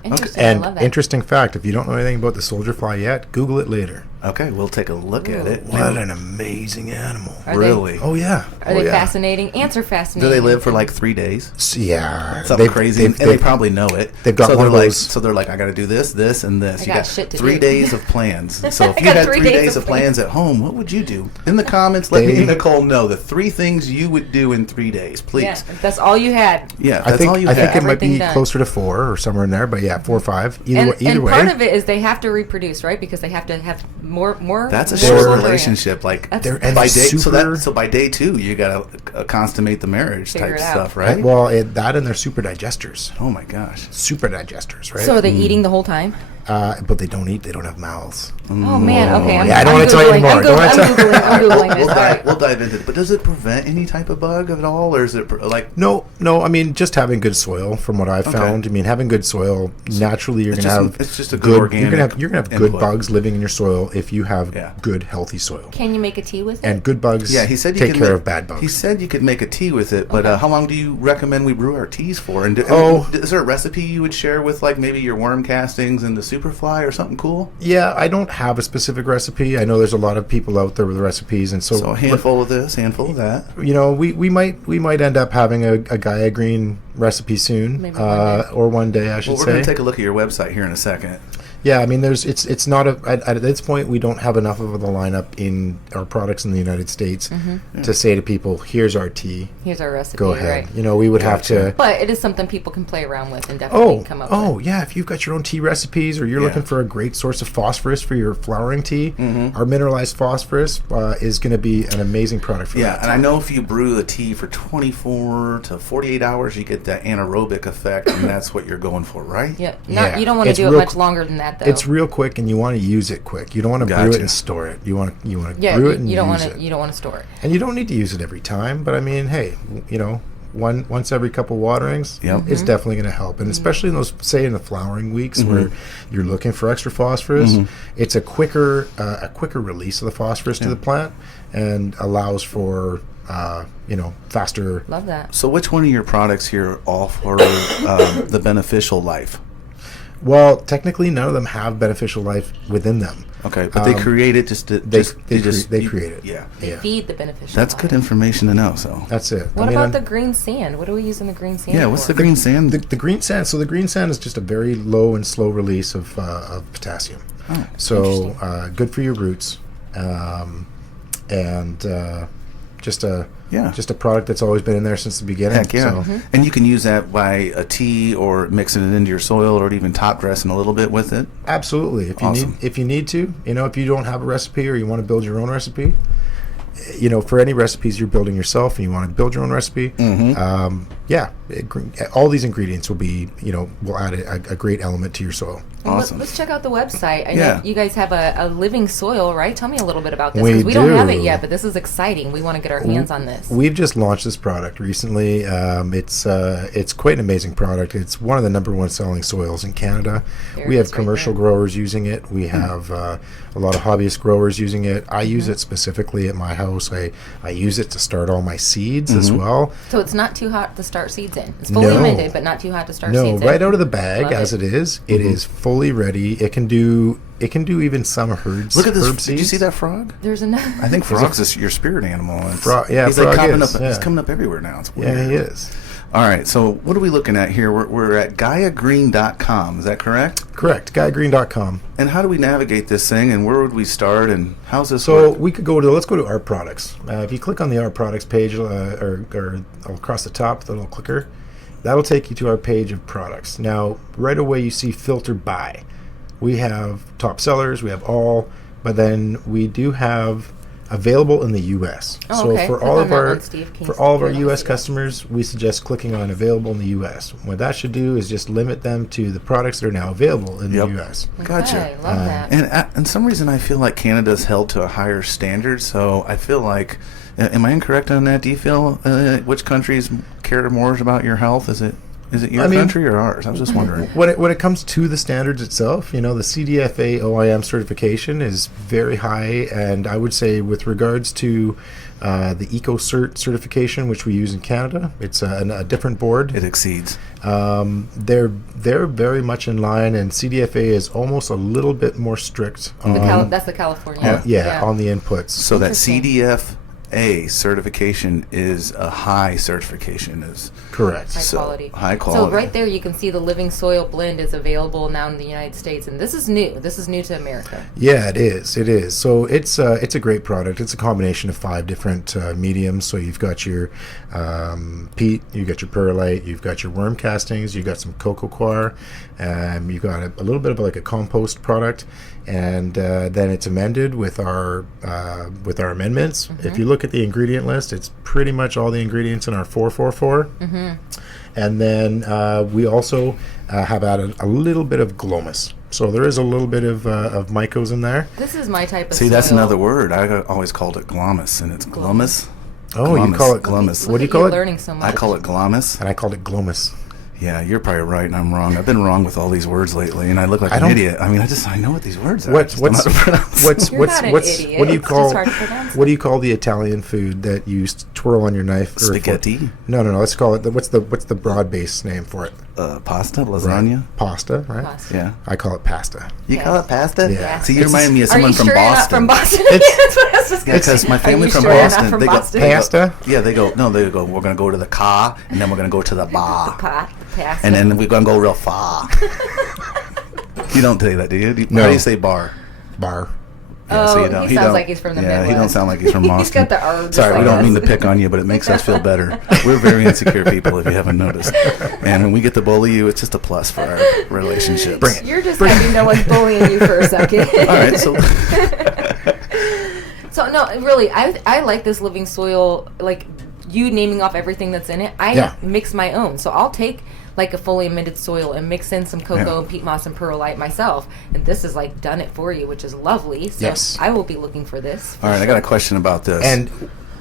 Interesting. I And love that. interesting fact, if you don't know anything about the soldier fly yet, Google it later. Okay, we'll take a look at it. What an amazing animal. Are Really? Oh, yeah. Are they fascinating? Ants are Do fascinating. they live for like 3 days? Yeah. Something crazy, and they probably know it. They've got so one they're of like, those- So they're like, I got to do this, this, and this. I You got shit to 3 do. days of plans. So if I you got had 3 3 days days of of plans at home, what would you do? In the comments, let me They- and Nicole know the 3 things you would do in 3 days, please. Yeah, if that's all you had. Yeah, I that's think all you I have. think it might be Everything done. closer to 4 or somewhere in there, but yeah, 4 or 5. Either And way. part of it is they have to reproduce, right? Because they have to have more. That's a more short ovarian. relationship. Like That's- and by day, super- so by day 2, you gotta consummate the marriage Figure type it out. stuff, right? Well, that and they're super digesters. Oh my gosh. Super digesters, right? So are they eating the whole time? But they don't eat. They don't have mouths. Oh man, okay. Yeah, I don't wanna tell you Googling- anymore. Don't wanna tell- I'm googling this. We'll All right. dive into it. But does it prevent any type of bug at all, or is it like? No. I mean, just having good soil, from what I've found. I mean, having good soil, naturally, you're It's gonna just have. it's just a good organic You're gonna have good input. bugs living in your soil if you have Yeah. good, healthy soil. Can you make a tea with it? And good bugs. Yeah, he said you take could care make, of bad bugs. He said you could make a tea with it, but how long do you recommend we brew our teas for? And is there a recipe you would share with, like maybe your worm castings and the superfly or something cool? Yeah, I don't have a specific recipe. I know there's a lot of people out there with recipes, and So a handful of this, handful of that. you know, we might end up having a Gaia Green recipe soon, Maybe one day. or one day I should Well, we're going say. to take a look at your website here in a second. Yeah, I mean, it's not at this point we don't have enough of the lineup in our products in the United States to say to people, here's our tea, Here's our recipe. go ahead. Right. You know, we would have Gotcha. to. But it is something people can play around with and definitely come up with. Yeah, if you've got your own tea recipes or you're Yeah. looking for a great source of phosphorus for your flowering tea, our mineralized phosphorus is going to be an amazing product for Yeah, that. and I know if you brew the tea for 24 to 48 hours, you get that anaerobic effect, and that's what you're going for, right? Yeah. Yeah. You don't want to It's do it real much longer than that, though. It's real quick, and you want to use it quick. You don't want to brew Gotcha. it and store it. You want to yeah. brew it and You don't use want it. to. You don't want to store it. And you don't need to use it every time, but I mean, hey, you know, once every couple waterings, Yep. it's definitely going to help. And especially in those, say, in the flowering weeks where you're looking for extra phosphorus, it's a quicker release of the phosphorus to the plant and allows for faster. Love that. So which one of your products here offer the beneficial life? Well, technically, none of them have beneficial life within them. Okay, but they create it just to... They you- create it. Yeah. They Yeah. feed the beneficial. That's life. good information to know, so... That's it. What I mean, about I'm- the green sand? What are we using the green sand Yeah, for? what's the green sand? The green sand. So the green sand is just a very low and slow release of potassium. Oh, So good for your roots, and just a product that's always been in there since the beginning. Heck yeah. So, And you can use that by a tea or mixing it into your soil or even top dressing a little bit with it. absolutely. Awesome. If you need to, if you don't have a recipe or you want to build your own recipe, for any recipes you're building yourself and you want to build your own recipe, all these ingredients will be, will add a great element to your soil. Well, Awesome. Let's check out the website. I Yeah. know you guys have a living soil, right? Tell me a little bit about this. We 'Cause we don't have it do. yet, but this is exciting. We want to get our hands on this. We've just launched this product recently. It's quite an amazing product. It's one of the number one selling soils in Canada. There We it have is right commercial there. growers using it. We have a lot of hobbyist growers using it. I use it specifically at my house. I use it to start all my seeds as well. So it's not too hot to start seeds in. It's fully No. amended, but not too hot to start No, seeds in. right out of the bag Love as it. it is. It is fully ready. It can do even some herbs. Look at this. herb Did you seeds. see that frog? There's another. I think frog's is your spirit animal. It's- Yeah, he's frog coming is, up. yeah. He's coming up everywhere now. It's weird. Yeah, he is. All right. So what are we looking at here? We're at GaiaGreen.com. Is that correct? Correct. GaiaGreen.com. And how do we navigate this thing? And where would we start? And how's this So work? we could let's go to our products. If you click on the our products page or across the top, the little clicker, that'll take you to our page of products. Now, right away you see filter by. We have top sellers, we have all, but then we do have available in the U.S. Oh, So okay. for Click all on of that our one, Steve. Can you U.S. see that? customers, we suggest clicking on available in the U.S. What that should do is just limit them to the products that are now available in Yep. the U.S. Gotcha. Okay, love that. And some reason I feel like Canada's held to a higher standard, so I feel like, am I incorrect on that? Do you feel which countries care more about your health? Is it your country or ours? I was just wondering. When it comes to the standards itself, the CDFA OIM certification is very high, and I would say with regards to the EcoCert certification, which we use in Canada, it's a different board. It exceeds. They're very much in line, and CDFA is almost a little bit more strict on That's the California. on the inputs. So that Interesting. CDFA certification is a high certification. Is Correct. High So, quality. high quality. So right there you can see the Living Soil blend is available now in the United States, and this is new. This is new to America. Yeah, it is. It is. So it's a great product. It's a combination of 5 different mediums. So you've got your peat, you've got your perlite, you've got your worm castings, you've got some cocoa coir, you've got a little bit of like a compost product, and then it's amended with our amendments. If you look at the ingredient list, it's pretty much all the ingredients in our 444. And then we also have added a little bit of glomus. So there is a little bit of mycos in there. This is my type of See, that's soil. another word. I always called it glomus, and it's glomus. Oh, you call it glomus. What do you Look at call it? Learning so much. I call it glomus. And I called it glomus. Yeah, you're probably right, and I'm wrong. I've been wrong with all these words lately, and I look like I an don't- idiot. I mean, I know what these words are. I What's just don't know how to pronounce them. You're not an idiot. What do you It's call just hard to pronounce. what do you call the Italian food that you twirl on your knife? or Spaghetti? No. Let's call it what's the broad base name for it? Pasta, lasagna. Pasta, right? Pasta. Yeah. I call it pasta. You call it pasta? Yeah. See, you remind me of Are you someone from sure you're not Boston. from Boston? It's- That's what I was just Yeah, gonna because say. my Are family you from sure you're Boston, not from they go Boston? Pasta? Yeah, they go. We're gonna go to the car, and then we're gonna go to the bar, Pasta. and then we're gonna go real far. You don't say that, do you? No. How do you say bar? Bar. Yeah, so Oh, you don't- he sounds don't- like he's from the Yeah, he Midwest. don't sound like he's from Boston. He's got the R just Sorry, we like don't us. mean to pick on you, but it makes us feel better. We're very insecure people, if you haven't noticed. And when we get to bully you, it's just a plus for our relationships. Bring it. You're just happy no one's bullying you for a second. All right, so So no, really, I like this Living Soil, like you naming off everything that's in it. I Yeah. mix my own, so I'll take like a fully amended soil and mix in some cocoa Yeah. and peat moss and perlite myself, and this is like done it for you, which is lovely. So Yes. I will be looking for this. all right, I got a question about this. And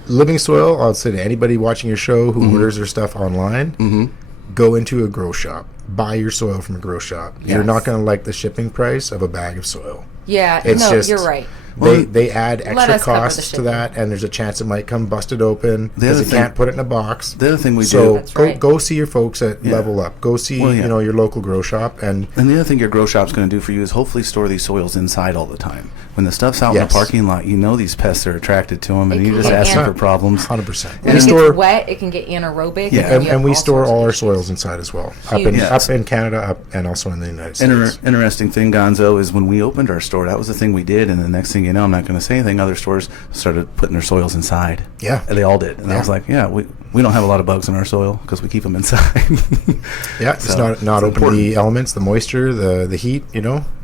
Living Soil, I'll say to anybody watching your show who orders their stuff online, go into a grow shop. Buy your soil from a grow shop. You're Yes. not going to like the shipping price of a bag of soil. Yeah, It's no, just you're right. They add Let extra us cover the costs to shipping. that, and there's a chance it might come busted open The because other you thing- can't put it in a box. the other thing we So do, That's right. go see your folks at Yeah. Level Up. Go see Well, yeah. your local grow shop, and and the other thing your grow shop's going to do for you is hopefully store these soils inside all the time. When the stuff's out in Yes. the parking lot, you know these pests are attracted to them, and It you can just get ask them ant- for problems. 100%. When it gets wet, it can get anaerobic. Yeah. then you have And we store sorts of all our issues. soils inside as well, Huge. up in Canada, and also in the United States. Interesting thing, Gonzo, is when we opened our store, that was the thing we did, and the next thing you know, I'm not going to say anything, other stores started putting their soils inside. Yeah. And they all did. And I Yeah. was like, yeah, we don't have a lot of bugs in our soil because we keep them inside. Yeah, just So, not it's open important. the elements, the moisture, the heat.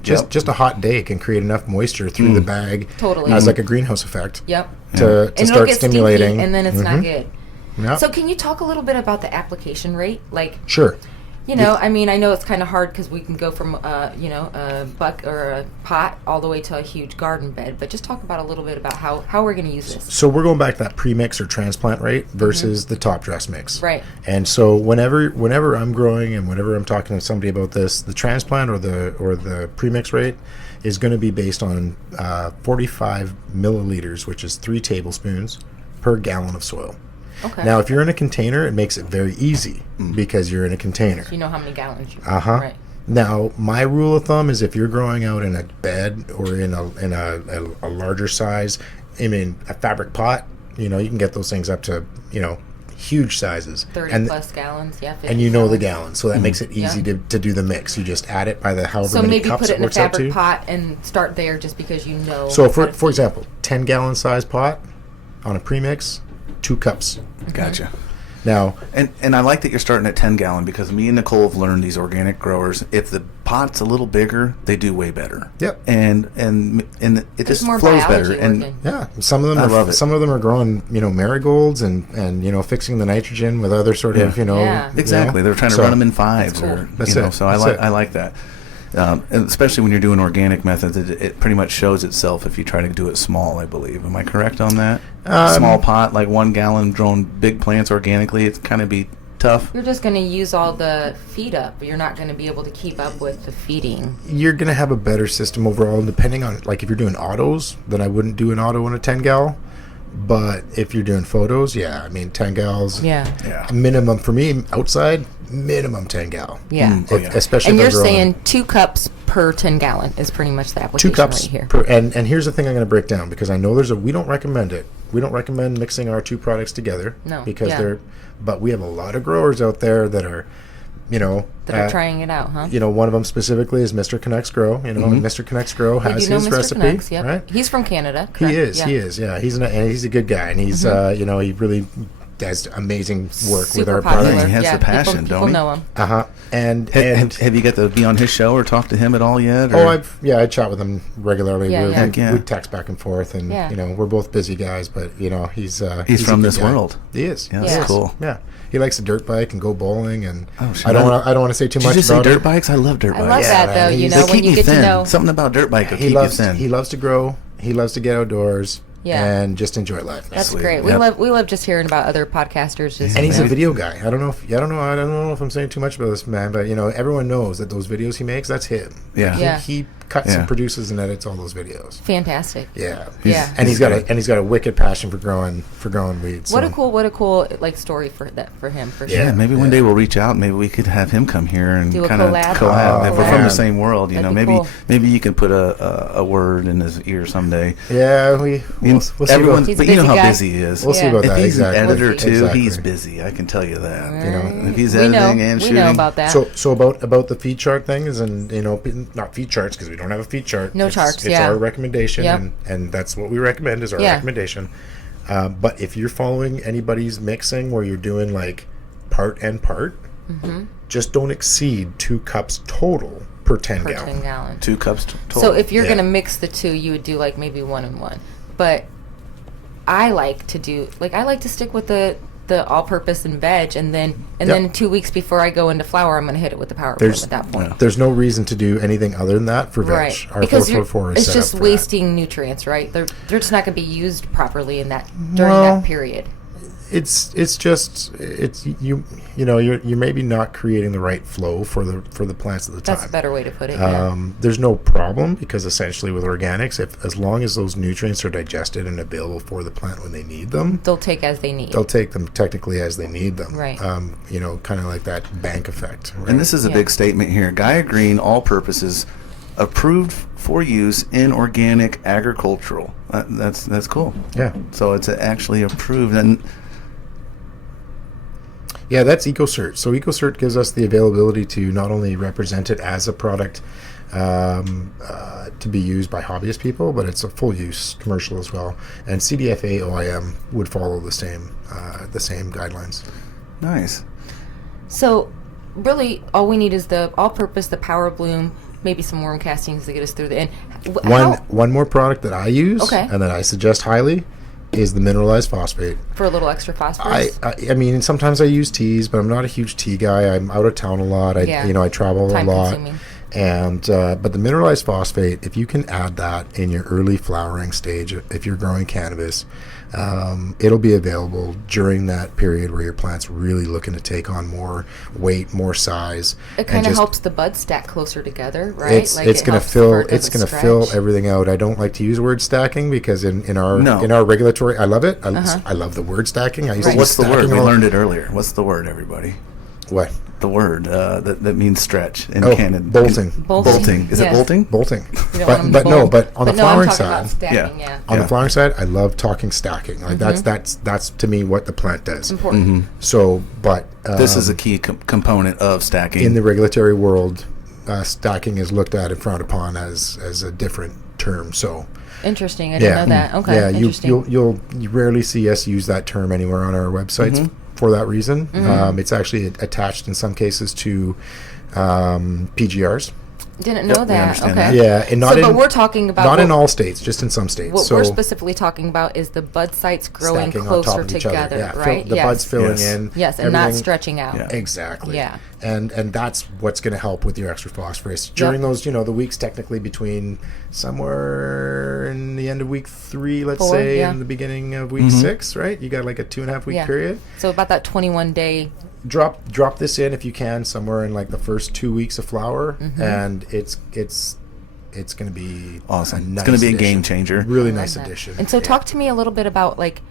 Just a hot day can create enough moisture through the bag. Totally. As like a greenhouse effect. Yep. To And it'll start get stimulating. stinky, and then it's not good. Yeah. So can you talk a little bit about the application rate? Like, Sure. I mean, I know it's kind of hard because we can go from, a buck or a pot all the way to a huge garden bed. But just talk about a little bit about how we're going to use this. So we're going back to that pre-mix or transplant rate versus the top dress mix. Right. And so whenever I'm growing and whenever I'm talking to somebody about this, the transplant or the pre-mix rate is going to be based on 45 milliliters, which is 3 tablespoons per gallon of soil. Okay. Now, if you're in a container, it makes it very easy because you're in a container. You know how many gallons you Uh-huh. Right. Now, my rule of thumb is if you're growing out in a bed or in a larger size, I mean, a fabric pot, you can get those things up to, huge sizes. 30 plus gallons, yeah. 50 And you know the gallons. gallons, so that makes it easy Yeah. to do the mix. You just add it by the however So many maybe cups put it in a works out fabric to. pot and start there just because you know. So, how for to for feed. example, 10-gallon size pot on a premix, 2 cups. Gotcha. Now, And I like that you're starting at 10 gallon because me and Nicole have learned these organic growers, if the pot's a little bigger, they do way better. Yep. And it just more flows biology better. And working. Yeah, some of them I love it. Some of them are growing, marigolds and fixing the nitrogen with other sort of, Yeah. exactly, they're trying to So, run them in fives, cool. or That's you know. it. So That's it. I like that. And especially when you're doing organic methods, it pretty much shows itself if you try to do it small, I believe. Am I correct on that? Small pot, like 1 gallon, growing big plants organically, it's kind of be tough. You're just going to use all the feed up. You're not going to be able to keep up with the feeding. You're going to have a better system overall, depending on, like, if you're doing autos, then I wouldn't do an auto in a 10 gal. But if you're doing photos, 10 gals. Yeah. Minimum for me, outside, minimum 10 gal. Yeah. Oh, yeah. Especially And if you're I'm growing. saying 2 cups per 10 gallon is pretty much the 2 application cups right here. per, and here's the thing I'm going to break down, because I know we don't recommend it. We don't recommend mixing our 2 products together. No, Because yeah. but we have a lot of growers out there that are, That are trying it out, huh? one of them specifically is Mr. Connects Grow. And Mr. Connects Grow I has do know his Mr. recipe, Canucks, yep. right? He's from Canada, He correct? is. Yeah. He is. Yeah, he's a good guy, and he's he really does amazing work with Super our popular. product. He has the passion, people don't he? know him. And Have you got to be on his show or talk to him at all yet? Or? I chat with him regularly. Yeah, we, yeah. Heck yeah. we text back and forth, and Yeah. we're both busy guys, but he's He's a from good this guy. world. He is. Yeah, Yeah. that's cool. Yeah, he likes to dirt bike and go bowling, and Oh, shit. I don't want to say too Did much you just say about dirt it. bikes? I love dirt I bikes. love that, man, though. You he's- know, They when keep you you get thin. to know. Something about dirt bike will He keep loves you thin. he loves to grow. He loves to get outdoors. Yeah. And just enjoy life. That's Sweet. great. Yep. We love just hearing about other podcasters. Just And he's a you know. video guy. I don't know if I'm saying too much about this man, but everyone knows that those videos he makes, that's him. Yeah. Yeah. He cuts Yeah. and produces and edits all those videos. Fantastic. Yeah. Yeah. And he's got great. a wicked passion for growing weeds. What so. a cool like story for him for Yeah, sure. maybe one day we'll reach out. Maybe we could have him come here and Do a kind of collab. collab. If we're from man. the same world, That'd be cool. maybe you can put a word in his ear someday. Yeah, we'll see Everyone, about, He's a but you know busy how guy. busy he is. we'll see Yeah. about If that. he's Exactly. an editor too, Exactly. he's busy. I can tell you that. Right. If he's We know. editing and We shooting, know about that. So about the feed chart things, and not feed charts, because we don't have a feed chart. No It's- charts, It's yeah. our recommendation, Yep. and that's what we recommend is our Yeah. recommendation. But if you're following anybody's mixing where you're doing like part and part, just don't exceed 2 cups total per 10 per gallon. 10 gallon. 2 cups total. So if you're Yeah. gonna mix the 2, you would do like maybe 1 and 1. But I like to stick with the all-purpose and veg, and then 2 weeks before I go into flower, I'm gonna hit it with the power bloom at that point. There's no reason to do anything other than that for veg. Right, Our because 444 is it's set just up for that. wasting nutrients, right? They're just not going to be used properly in that during Well, that period. It's you're maybe not creating the right flow for the plants at the time. That's a better way to put it. Yeah. There's no problem, because essentially with organics, as long as those nutrients are digested and available for the plant when they need them, They'll take as they need. they'll take them technically as they need them. Right. Kind of like that bank effect. Right? And this is a Yeah. big statement here. Gaia Green, all purposes, approved for use in organic agricultural. That's cool. yeah, So it's actually approved. And yeah, that's EcoCert. So EcoCert gives us the availability to not only represent it as a product to be used by hobbyist people, but it's a full use commercial as well. And CDFA OIM would follow the same guidelines. nice. So really, all we need is the all-purpose, the power bloom, maybe some worm castings to get us through the end. One more product that I use Okay. and that I suggest highly is the mineralized phosphate. For a little extra phosphorus. I mean, sometimes I use teas, but I'm not a huge tea guy. I'm out of town a lot. I travel Time a lot. consuming. And but the mineralized phosphate, if you can add that in your early flowering stage, if you're growing cannabis, it'll be available during that period where your plant's really looking to take on more weight, more size. It and kind of just- helps the buds stack closer together, right? It's Like it's it gonna helps fill for it it's doesn't gonna fill stretch. everything out. I don't like to use word stacking because in our No. regulatory, I love it. I love the word stacking. I used to Right. use What's the word? stacking We all- learned it earlier. What's the word, everybody? What? The word that means stretch in Oh, Canada. bolting. Bolting. Is it Yes. bolting? Bolting. You don't want 'em But to no, bolt. but on the I'm flowering talking side, about stacking, yeah. on Yeah. the flowering side, I love talking stacking. Like that's to me what the plant does. It's important. So, but This is a key component of stacking. in the regulatory world, stacking is looked at and frowned upon as a different term. So Interesting. I didn't know that. Okay. yeah, Interesting. you rarely see us use that term anywhere on our websites for that reason. It's actually attached in some cases to PGRs. Didn't know we that. understand Okay. that. Yeah, and not so, in, but we're talking about not in all states, just in some states. What so we're specifically talking about is the bud sites growing stacking on top closer of each other. together, Yeah, right? the buds filling Yes. in. Yes, and not everything- stretching out. Yeah. Exactly. Yeah. And that's what's going to help with your extra phosphorus during those, the weeks technically between somewhere in the end of week 3, let's 4, say, yeah. and the beginning of week 6, right? You got like a 2.5 week Yeah. period. So about that 21-day. Drop this in if you can somewhere in like the first 2 weeks of flower, and it's going to be Awesome. A nice It's going to be a addition. game changer. Really I love nice that. addition. And so talk to me a little bit about like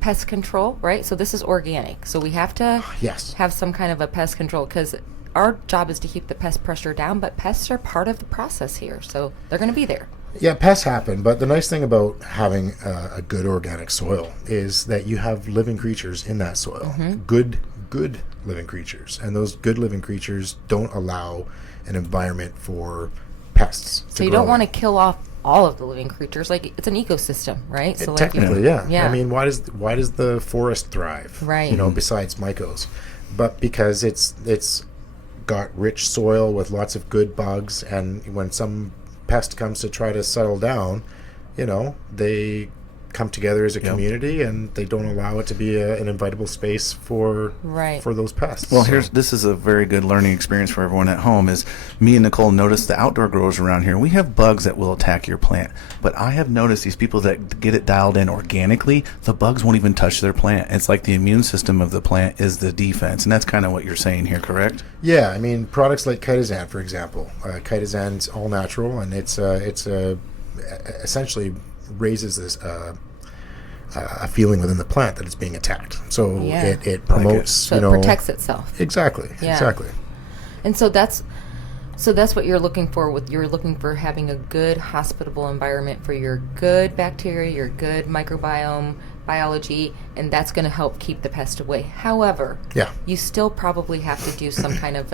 pest control, right? So this is organic. So we have to Yes. have some kind of a pest control because our job is to keep the pest pressure down, but pests are part of the process here. So they're going to be there. Yeah, pests happen, but the nice thing about having a good organic soil is that you have living creatures in that soil. Good living creatures. And those good living creatures don't allow an environment for pests. So you don't want to kill off all of the living creatures. Like it's an ecosystem, right? So like technically, yeah. Yeah. I mean, why does the forest thrive? Right. Besides mycos, but because it's got rich soil with lots of good bugs, and when some pest comes to try to settle down, they come together as a community, and they don't allow it to be an invitable space for those pests. Well, So- this is a very good learning experience for everyone at home. Is me and Nicole noticed the outdoor growers around here. We have bugs that will attack your plant, but I have noticed these people that get it dialed in organically, the bugs won't even touch their plant. It's like the immune system of the plant is the defense, and that's kind of what you're saying here, correct? Yeah, I mean, products like chitosan, for example. Chitosan's all natural, and it's essentially raises this a feeling within the plant that it's being attacked. So Yeah. it promotes, So it protects itself. Exactly. Yeah. Exactly. And so that's what you're looking for. You're looking for having a good hospitable environment for your good bacteria, your good microbiome biology, and that's going to help keep the pest away. However, Yeah. you still probably have to do some kind of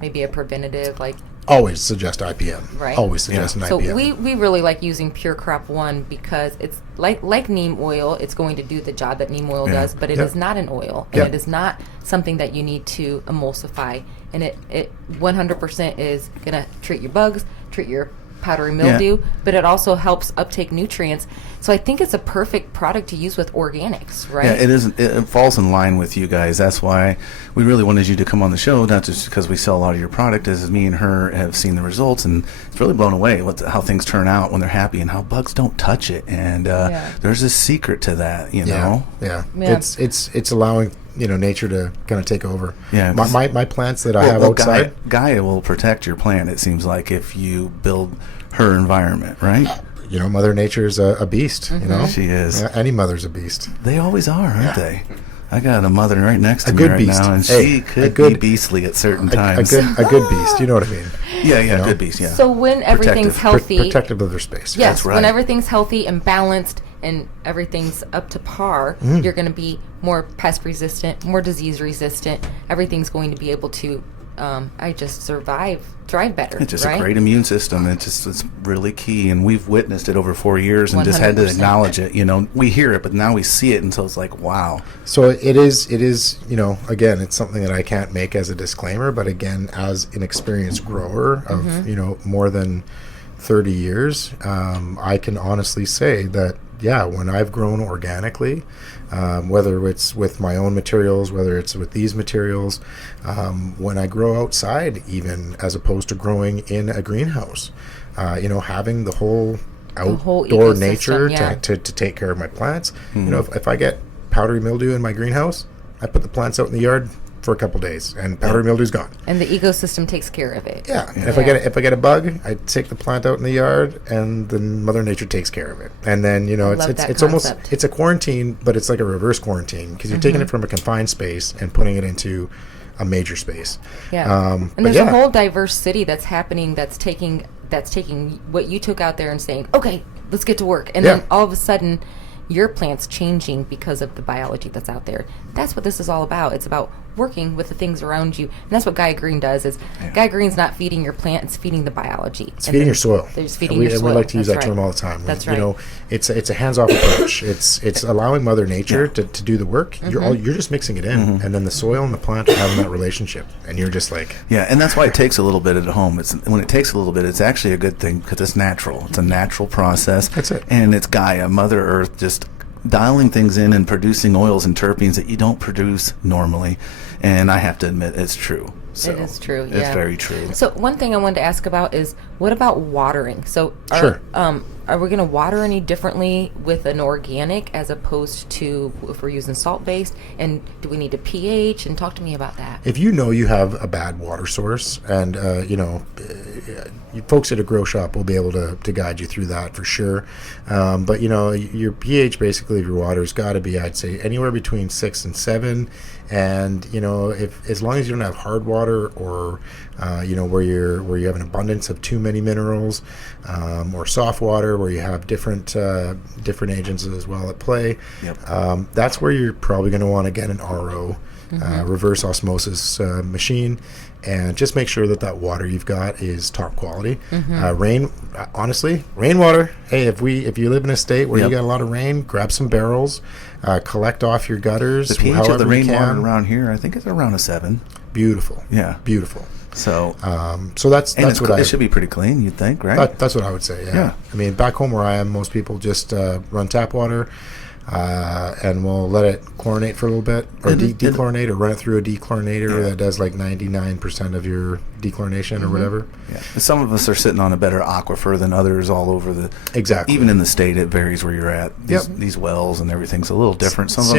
maybe a preventative, like Always suggest IPM. Right. Always suggest an so IPM. we really like using Pure Crop 1 because it's like neem oil. It's going to do the job that neem oil does, but it is not an oil, and it is not something that you need to emulsify. And it 100% is going to treat your bugs, treat your powdery mildew, but it also helps uptake nutrients. So I think it's a perfect product to use with organics, right? Yeah, it isn't. It falls in line with you guys. That's why we really wanted you to come on the show, not just because we sell a lot of your product. As me and her have seen the results, and it's really blown away how things turn out when they're happy, and how bugs don't touch it. And there's a secret to that, you know. Yeah. Yeah. It's allowing nature to kind of take over. Yeah, My plants that I have outside. Gaia will protect your plant. It seems like if you build her environment, right? Mother Nature's a beast. She is. Yeah, any mother's a beast. They always are, aren't they? I got a mother right next to A me good right beast. now, and Hey, she a could good- be beastly at certain A times. good beast. You know what I mean? Yeah, good beast. Yeah. So when everything's healthy, Protective of their space. yes, That's right. when everything's healthy and balanced and everything's up to par, Mm. you're going to be more pest resistant, more disease resistant. Everything's going to be able to, thrive better. It's just right? a great immune system. It's really key, and we've witnessed it over 4 years and just had to 100%. acknowledge it. We hear it, but now we see it, and so it's like, wow. So it is, again, it's something that I can't make as a disclaimer, but again, as an experienced grower of, more than 30 years, I can honestly say that, when I've grown organically, whether it's with my own materials, whether it's with these materials, when I grow outside, even as opposed to growing in a greenhouse, having the whole outdoor ecosystem, nature yeah. to take care of my plants. If I get powdery mildew in my greenhouse, I put the plants out in the yard for a couple days, and powdery mildew's gone. And the ecosystem takes care of it. Yeah. And if I get a bug, I take the plant out in the yard, and then Mother Nature takes care of it. And then love that it's almost concept. it's a quarantine, but it's like a reverse quarantine because you're taking it from a confined space and putting it into a major space. Yeah. And And there's a whole diverse city that's happening that's taking what you took out there and saying, okay, let's get to work. And then all of a sudden, your plant's changing because of the biology that's out there. That's what this is all about. It's about working with the things around you. And that's what Gaia Green does. Is Gaia Green's not feeding your plant; it's feeding the biology. It's feeding your soil. They're just feeding your soil. We like to use That's that term all the time. That's right. You know, it's a hands-off approach. It's allowing Mother Nature to do the work. You're just mixing it in, and then the soil and the plant are having that relationship, and you're just like and that's why it takes a little bit at home. When it takes a little bit, it's actually a good thing because it's natural. It's a natural process. That's it. And it's Gaia, Mother Earth, just dialing things in and producing oils and terpenes that you don't produce normally. And I have to admit, it's true. So it is true. It's very true. So one thing I wanted to ask about is, what about watering? So Sure. Are we going to water any differently with an organic as opposed to if we're using salt-based? And do we need a pH? And talk to me about that. if you know you have a bad water source, and you folks at a grow shop will be able to guide you through that for sure. But your pH basically of your water's got to be, I'd say, anywhere between 6 and 7. And if as long as you don't have hard water or where you have an abundance of too many minerals, or soft water where you have different agents as well at play, that's where you're probably going to want to get an RO, reverse osmosis machine, and just make sure that water you've got is top quality. Rainwater. Hey, if you live in a state where you got a lot of rain, grab some barrels, collect off your gutters. The pH of the rainwater around here, I think, is around a 7. Beautiful. Yeah. Beautiful. So that's what it should be pretty clean, you'd think, right? That's what I would say. Yeah. I mean, back home where I am, most people just run tap water, and we'll let it chlorinate for a little bit, or dechlorinate, or run it through a dechlorinator that does like 99% of your dechlorination or whatever. Yeah. And some of us are sitting on a better aquifer than others all over the. Exactly. Even in the state, it varies where you're at. These wells and everything's a little different. Some of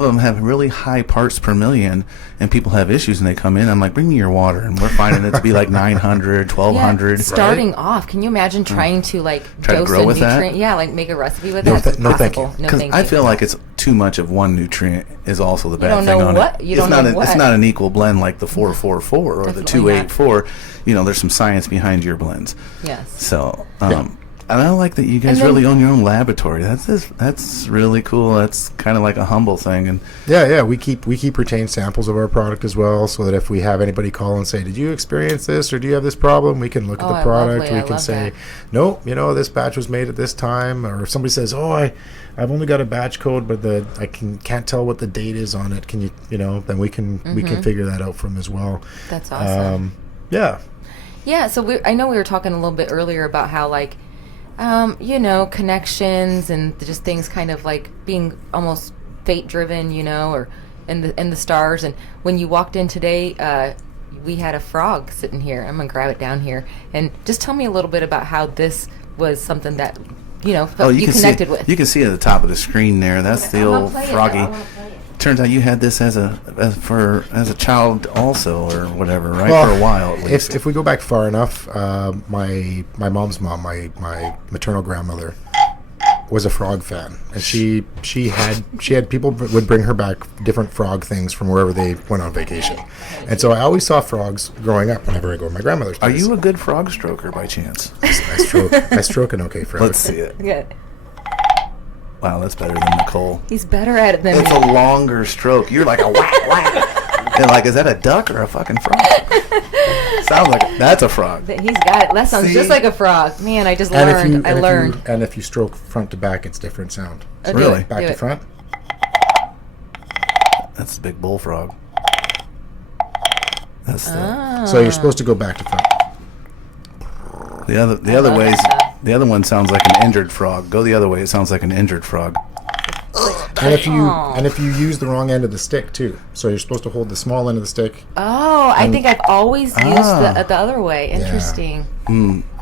them have really high parts per million, and people have issues, and they come in. I'm like, bring me your water, and we're finding it to be like 900, 1200. Yeah, starting off, can you imagine trying to try to grow with nutrient? that? Yeah, like make a recipe with No, that. no, thank you. No, thank you. I feel like it's too much of one nutrient is also the bad don't thing know on what- it. you don't know what. It's not an equal blend like the 444 or the Definitely not. 284. There's some science behind your blends. Yes. So, and I like that you guys really own your own laboratory. That's really cool. That's kind of like a humble thing. And we keep retained samples of our product as well, so that if we have anybody call and say, did you experience this, or do you have this problem, we can look at the product. We can say, no, this batch was made at this time. Or if somebody says, I've only got a batch code, but I can't tell what the date is on it. Can you, then we can figure that out from as well. That's awesome. Yeah, so I know we were talking a little bit earlier about how, like, connections and just things kind of like being almost fate-driven, or in the stars. And when you walked in today, we had a frog sitting here. I'm going to grab it down here. And just tell me a little bit about how this was something that, you connected with. You can see at the top of the screen there. That's the old froggy. Turns out you had this as a child also, or whatever, right? Well, for a while at least. If we go back far enough, my mom's mom, my maternal grandmother, was a frog fan, and she had people would bring her back different frog things from wherever they went on vacation, and so I always saw frogs growing up whenever I go to my grandmother's place. Are you a good frog stroker by chance? I stroke an okay frog. Let's see it. Yeah. Wow, that's better than Nicole. He's better at it than It's me. a longer stroke. You're like a whack whack. And like, is that a duck or a fucking frog? Sounds like that's a frog. He's got it. That sounds just like a frog. Man, I just learned. I learned. And if you stroke front to back, it's different sound. Oh, Really? Back to front. That's a big bullfrog. That's So you're supposed to go back to front. the other ways. The other one sounds like an injured frog. Go the other way. It sounds like an injured frog. And if you use the wrong end of the stick too, so you're supposed to hold the small end of the stick. Oh, I think I've always used the other way. Interesting.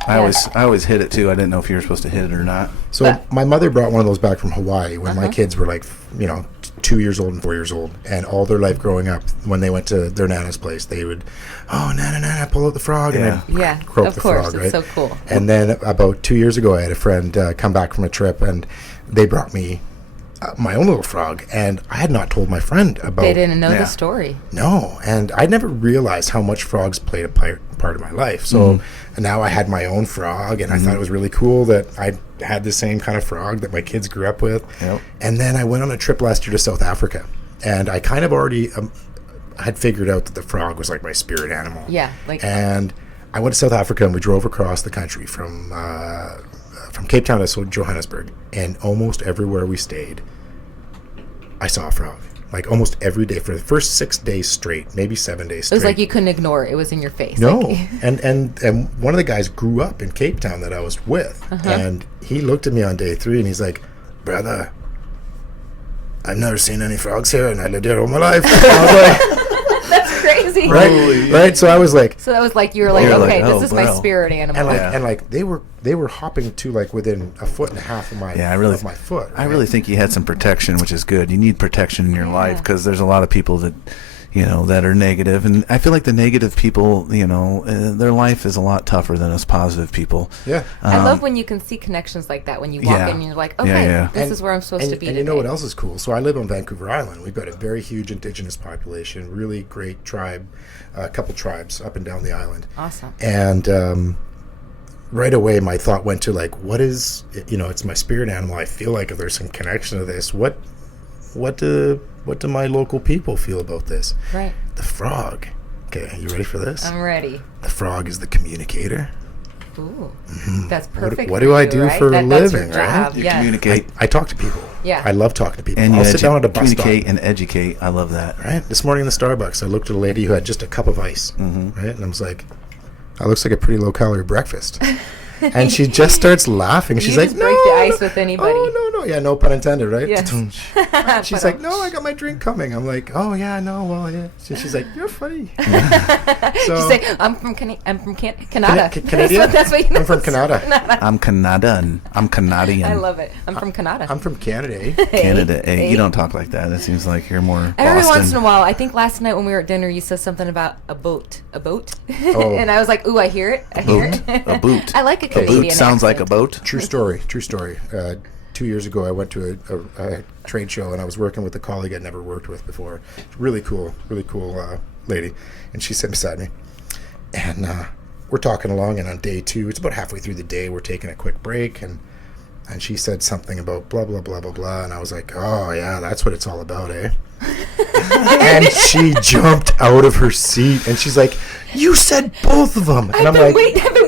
I always hit it too. I didn't know if you were supposed to hit it or not. So my mother brought one of those back from Hawaii when my kids were like 2 years old and 4 years old, and all their life growing up, when they went to their nana's place, they would, nana, pull out the frog, and then croak the frog, right? It's so cool. And then about 2 years ago, I had a friend come back from a trip, and they brought me my own little frog, and I had not told my friend about. They didn't know the story. No, and I never realized how much frogs played a part of my life. So now I had my own frog, and I thought it was really cool that I had the same kind of frog that my kids grew up with. Yep. And then I went on a trip last year to South Africa, and I kind of already had figured out that the frog was like my spirit animal. Yeah, like. And I went to South Africa, and we drove across the country from Cape Town to Johannesburg, and almost everywhere we stayed, I saw a frog. Like almost every day for the first 6 days straight, maybe 7 days straight. It was like you couldn't ignore it. It was in your face. No, Like, and one of the guys grew up in Cape Town that I was with, and he looked at me on day 3 and he's like, "Brother, I've never seen any frogs here, and I lived here all my life." I was like, that's crazy. right. So I was like, So that was like, you were like, You're okay, like, oh, this is my bro. spirit animal. and like they were hopping to like within a foot and a half of my of my foot. I really think you had some protection, which is good. You need protection in your life because there's a lot of people that, that are negative, and I feel like the negative people, their life is a lot tougher than us positive people. Yeah. I love when you can see connections like that when you walk in and you're like, okay, this is where I'm supposed to be. And you know what else is cool? So I live on Vancouver Island. We've got a very huge indigenous population, really great tribe, a couple tribes up and down the island. Awesome. And right away my thought went to like, what is, it's my spirit animal. I feel like if there's some connection to this, what do my local people feel about this? Right. The frog. Okay, you ready for this? I'm ready. The frog is the communicator. Ooh. That's perfect. What for do I you, do right? for a That's your living, right? job. You Yeah. communicate. I talk to people. Yeah. I love talking to people. And I'll you sit down at a bus stop. communicate and educate. I love that. Right? This morning in the Starbucks, I looked at a lady who had just a cup of ice. Right? And I was like, that looks like a pretty low-calorie breakfast. And she just starts laughing. She's You like, just break the ice with anybody. Oh, no. Yeah, no pun intended, right? Yes. She's like, no, I got my drink coming. I'm like, oh, yeah, no, well, yeah. She's like, you're funny. Just say, I'm from Canada. Canadian? That's what you know. I'm from Canada. I'm Canadian. I'm Canadian. I love it. I'm from Canada. I'm from Canada. Eh? Canada. Hey, you don't talk like that. It seems like you're more Every Boston. once in a while, I think last night when we were at dinner, you said something about a boat. A boat? Oh. And I was like, ooh, I hear it. I hear Boot. it. A boot. I like a A Canadian boot sounds like a accent. boat. True story. 2 years ago, I went to a trade show, and I was working with a colleague I'd never worked with before. Really cool lady. And she sat beside me. And we're talking along, and on day 2, it's about halfway through the day, we're taking a quick break, and she said something about blah, blah, blah, blah, blah. And I was like, oh, yeah, that's what it's all about, eh? And she jumped out of her seat, and she's like, you said both of them. And I've been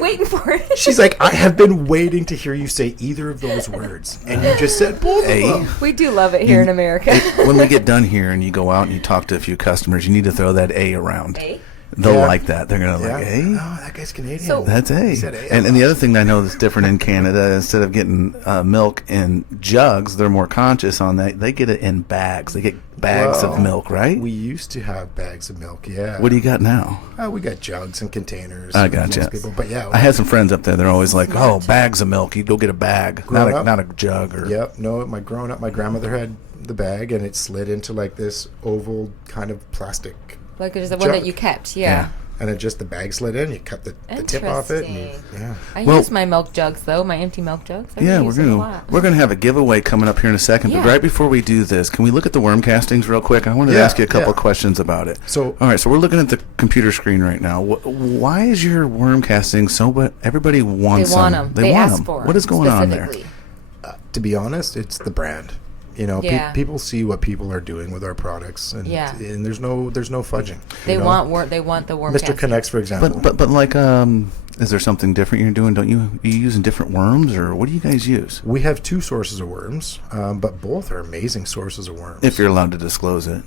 waiting for it. she's like, I have been waiting to hear you say either of those words, and you just said both of them. We do love it here in America. When we get done here and you go out and you talk to a few customers, you need to throw that A around. A? They'll Yeah. like that. They're going to like, Yeah. A? Oh, that guy's Canadian. So- That's A. He said A. And the other thing I know that's different in Canada, instead of getting milk in jugs, they're more conscious on that. They get it in bags. They get bags Well, of milk, right? We used to have bags of milk, yeah. What do you got now? We got jugs and containers. I for gotcha. most people, but yeah. I had some friends up there. They're always like, "Oh, bags of milk. You go get a bag, Growing up? not a jug." Or Yep. No, growing up, my grandmother had the bag, and it slid into like this oval kind of plastic. Like there's the one that Jug. you kept, Yeah. yeah. And then just the bag slid in. You cut the tip off it. And, Interesting. yeah. I Well- use my milk jugs though, my empty milk jugs. I Yeah, use them a lot. we're gonna have a giveaway coming up here in a second. But Yeah. right before we do this, can we look at the worm castings real quick? I wanted to Yeah, ask you a couple yeah. of questions about it. So- all right, so we're looking at the computer screen right now. Why is your worm casting so? But everybody wants They want them. They want ask 'em. for them. What is going on there? specifically. To be honest, it's the brand. Yeah. People see what people are doing with our products, and Yeah. and there's no fudging. They you know? want the worm. Mr. casting. Connects, for example. But like, is there something different you're doing? Don't you using different worms, or what do you guys use? We have 2 sources of worms, but both are amazing sources of worms. If you're allowed to disclose it.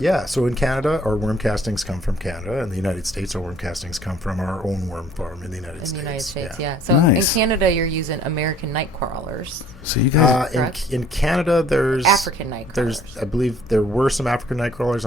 Yeah, so in Canada, our worm castings come from Canada. In the United States, our worm castings come from our own worm farm in the United In States. the United States, yeah. So Nice. in Canada, you're using American night crawlers, So you guys, Correct. In Canada, there's African night crawlers. I believe there were some African night crawlers.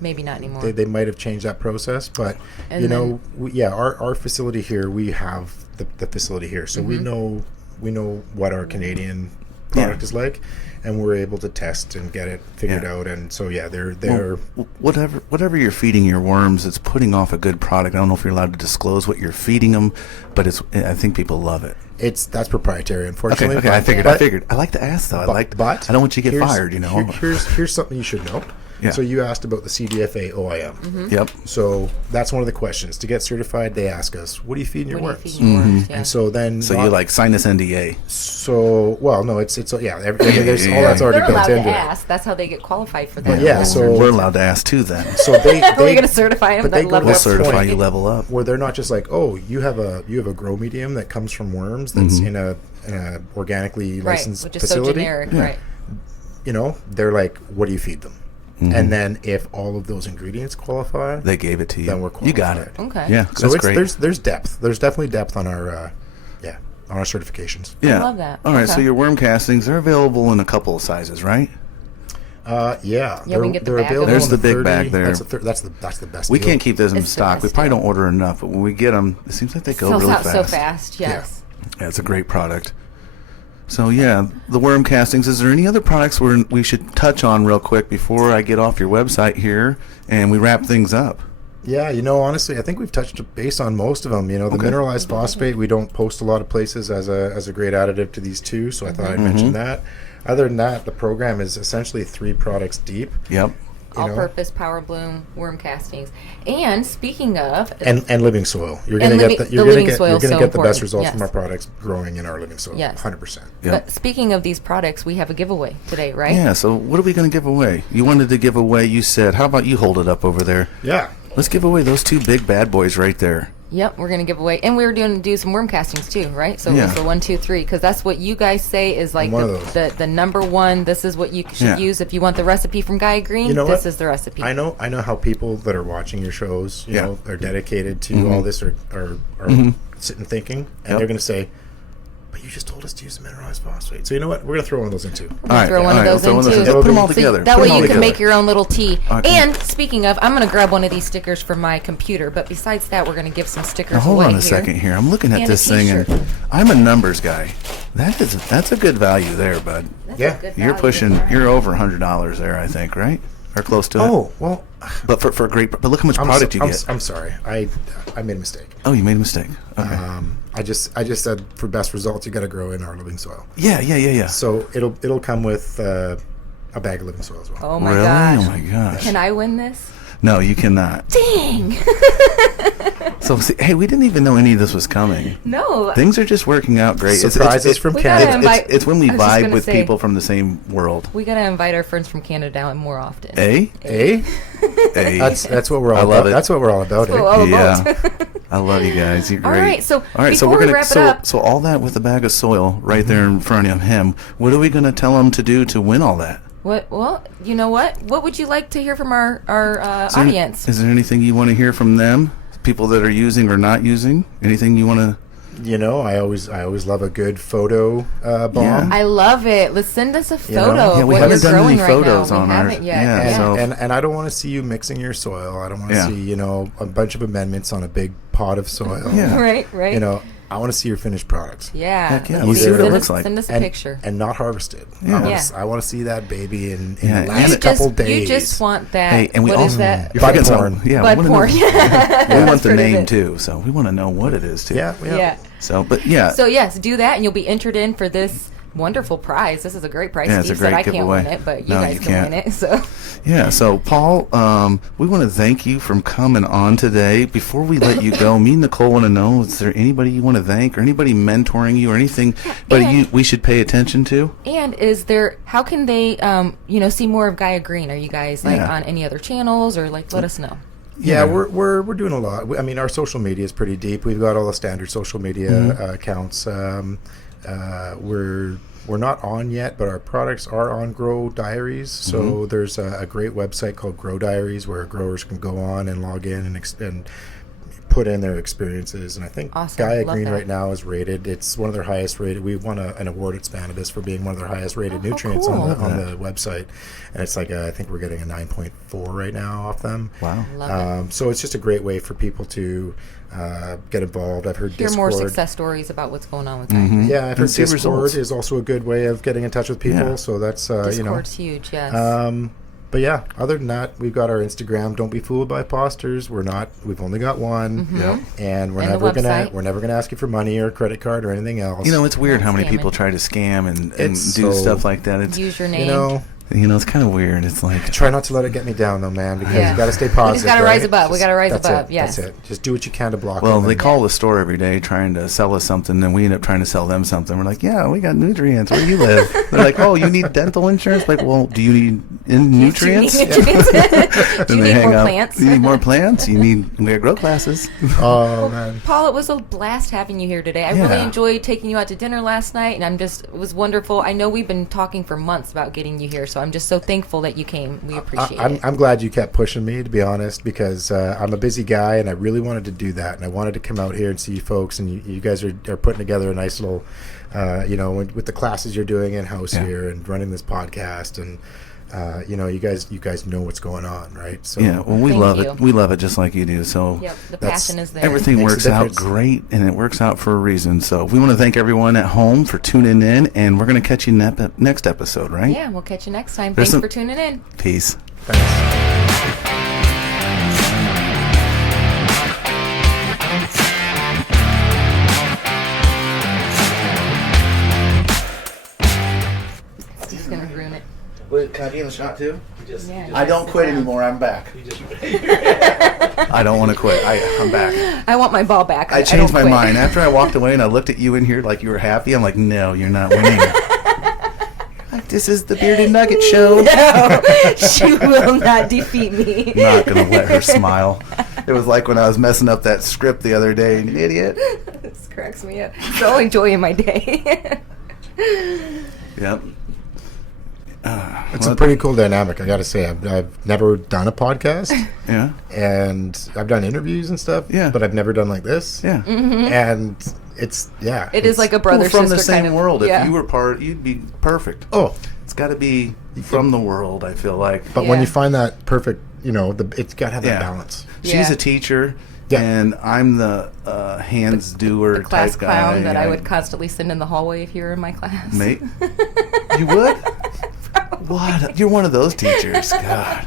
Maybe not anymore. They might have changed that process, but And our facility here, we have the facility here, so Mm-hmm. we know what our Canadian product is like, and we're able to test and get it figured Yeah. out. And so they're whatever you're feeding your worms, it's putting off a good product. I don't know if you're allowed to disclose what you're feeding them, but I think people love it. that's proprietary, unfortunately. Okay, I figured. I like to ask though. I But don't want you to get here's- fired. here's something you should know. Yeah. So you asked about the CDFA OIM. Yep. So that's one of the questions. To get certified, they ask us, what do you feed in your What do you worms? feed your worms? Yeah. And so then... So you like sign this NDA. So, well, no, it's yeah, there's yeah, all that's already They're built allowed into to it. ask. That's how they get qualified for that. Yeah, so... we're allowed to ask too then. So they Are we going to certify them but that they go level We'll up? certify you level up. where they're not just like, oh, you have a grow medium that comes from worms that's in a organically Right, licensed which is so facility. generic, Yeah. right? You know, they're like, what do you feed them? And then if all of those ingredients qualify, They gave it to you. then we're You got qualified. it. Okay. Yeah, So that's it's great. there's depth. There's definitely depth on our on our certifications. Yeah. love that. All right, so Okay. your worm castings, they're available in a couple of sizes, right? Yeah, we can get the they're bag of available them. There's in the big 30. bag there. That's the best. We deal. can't keep those in It's the stock. We best probably deal. don't order enough, but when we get them, it seems like they go Sells really out fast. so fast. Yes. Yeah, it's a great product. So yeah, the worm castings. Is there any other products we should touch on real quick before I get off your website here and we wrap things up? Yeah, honestly, I think we've touched base on most of them. The mineralized phosphate, we don't post a lot of places as a great additive to these two, so I thought I'd mention that. Other than that, the program is essentially 3 products deep. Yep. All-purpose power bloom worm castings. And speaking of, And living soil. You're And going to the living soil you're is going so to get the best important. results Yes. from our products growing in our living soil. Yes. 100%. Yep. but speaking of these products, we have a giveaway today, right? Yeah. So what are we going to give away? You wanted to give away. You said, how about you hold it up over there? Yeah. Let's give away those 2 big bad boys right there. Yep, we're gonna give away, and we were doing do some worm castings too, right? So Yeah. it's the 1, 2, 3, because that's what you guys say is like One of those. the number one. This is what you should Yeah. use if you want the recipe from Gaia Green. You know this what? is the recipe. I know how people that are watching your shows, you Yeah. know, are dedicated to all this or sitting thinking, and Yep. they're going to say, but you just told us to use the mineralized phosphate. So you know what? We're going to throw one of those in too. We're gonna throw one of those we'll in throw too. Put them all So together. that Put way them all you can together. make your own little tea. Okay. And speaking of, I'm gonna grab one of these stickers from my computer. But besides that, we're gonna give some stickers Now, hold away on a here. second here. I'm looking at And a this thing, and t-shirt. I'm a numbers guy. That's a good value there, bud. That's Yeah. a good You're value. pushing. You're over $100 there, I think, right? Or close to it. Oh, well, But for a great. But look how much product you get. I'm sorry. I made a mistake. Oh, you made a mistake. Okay. I just said for best results, you got to grow in our living soil. Yeah. So it'll come with a bag of living soil as well. Oh my Really? gosh! Oh my gosh. Can I win this? No, you cannot. Dang! So, see, hey, we didn't even know any of this was coming. No. Things are just working out great. Surprises from We gotta Canada. invite- It's when we I was just vibe gonna with say- people from the same world. We gotta invite our friends from Canada out more often. Eh? Eh? Hey. That's what we're all I love about. it. That's what we're all about. That's eh? what we're all Yeah. about. I love you guys. You're All great. right, so all right, so before we're we gonna wrap it up- so all that with a bag of soil right there in front of him. What are we gonna tell him to do to win all that? What? Well, you know what? What would you like to hear from our Is there- audience? Is there anything you want to hear from them? People that are using or not using? Anything you want to? You know, I always love a good photo bomb. Yeah. I love it. Let's send us a know? photo Yeah, of we what haven't you're done growing any right photos now. on We our- haven't yet. yeah, Yeah. so- And I don't want to see you mixing your soil. I don't want to Yeah. see, a bunch of amendments on a big pot of soil. Yeah. Right. I want to see your finished product. Yeah. Heck yeah, Let's let's see see what it send looks us- like. Send us a And, picture. and not harvested. Yeah. I want to see that baby in Yeah, the last and- couple days. You just want that. Hey, and we what also is that? You're Bud forgetting porn. something. Yeah, Bud we wanna porn. know- we That's want the part of name it. too, so we want to know what it is too. Yeah. Yeah. So, but yeah. So yes, do that, and you'll be entered in for this wonderful prize. This is a great prize. Yeah, it's a Steve said great I can't giveaway. win it, but you No, guys you can can't. win it. So Yeah, so Paul, we want to thank you for coming on today. Before we let you go, me and Nicole want to know, is there anybody you want to thank or anybody mentoring you or anything and- we should pay attention to? And is there? How can they, see more of Gaia Green? Are you guys Yeah. on any other channels, or let us know? Yeah, we're doing a lot. I mean, our social media is pretty deep. We've got all the standard social media accounts. We're not on yet, but our products are on Grow Diaries. So there's a great website called Grow Diaries where growers can go on and log in and put in their experiences. And I think Awesome. Gaia Love Green that. right now is rated. It's one of their highest rated. We won an award at Spanibus for being one of their highest rated how nutrients cool. on the website. And it's like I think we're getting a 9.4 right now off them. Wow. Love it. So it's just a great way for people to get involved. I've heard Hear Discord. more success stories about what's going on with Gaia Green. Yeah, I've heard And see Discord results. is also a good way of getting in touch with people. Yeah. So that's Discord's huge. Yes. But yeah, other than that, we've got our Instagram. Don't be fooled by posters. We're not. We've only got one. Yep. And we're And the never gonna website. ask you for money or credit card or anything else. You know, it's weird Not how many scamming. people try to scam and It's do so- stuff like that. It's Use your name. You know, It's kind of weird. It's like Try not to let it get me down, though, man, because Yeah. you got to stay positive. We just got to rise above. We got to rise That's above. it. Yes. That's it. Just do what you can to block well, it. they call the store every day trying to sell us something, and we end up trying to sell them something. We're like, yeah, we got nutrients. Where do you live? They're like, oh, you need dental insurance? Like, well, do you need nutrients? Do you need more up. plants? You need more plants? We got grow classes. Oh, man. Paul, it was a blast having you here today. I really enjoyed taking you out to dinner last night, and it was wonderful. I know we've been talking for months about getting you here, so I'm just so thankful that you came. We appreciate it. I'm glad you kept pushing me, to be honest, because I'm a busy guy, and I really wanted to do that, and I wanted to come out here and see you folks, and you guys are putting together a nice little, with the classes you're doing in-house here and running this podcast, and you guys know what's going on, right? So yeah, well, we Thank love you. it. We love it just like you do. So Yep, the passion is there. everything Makes a works out difference. great, and it works out for a reason. So we want to thank everyone at home for tuning in, and we're going to catch you next episode, right? Yeah, we'll catch you next time. There's Thanks for tuning in. Peace. Thanks. He's going to ruin it. Wait, can I be in the shot too? Yeah, I don't quit anymore. I'm back. I don't want to quit. I'm back. I want my ball back. I changed my don't quit. mind after I walked away and I looked at you in here like you were happy. I'm like, no, you're not winning. Like, this is the Bearded Nugget show. No, she will not defeat me. Not gonna let her smile. It was like when I was messing up that script the other day. You idiot. This cracks me up. It's the only joy in my day. Yep. It's a pretty cool dynamic, I got to say. I've never done a podcast, Yeah. and I've done interviews and stuff, Yeah. but I've never done like this. Yeah. And it's, It is like a brother We're from sister the same kind of world. Yeah. If you were part, you'd be perfect. Oh, It's got to be from the world. I feel like. but when Yeah. you find that perfect, it's got to have that Yeah. balance. She's Yeah. a teacher, Yeah. and I'm the hands doer the class type guy. clown that I would constantly send in the hallway if you were in my class. Mate, you would? What? You're one of those teachers. God.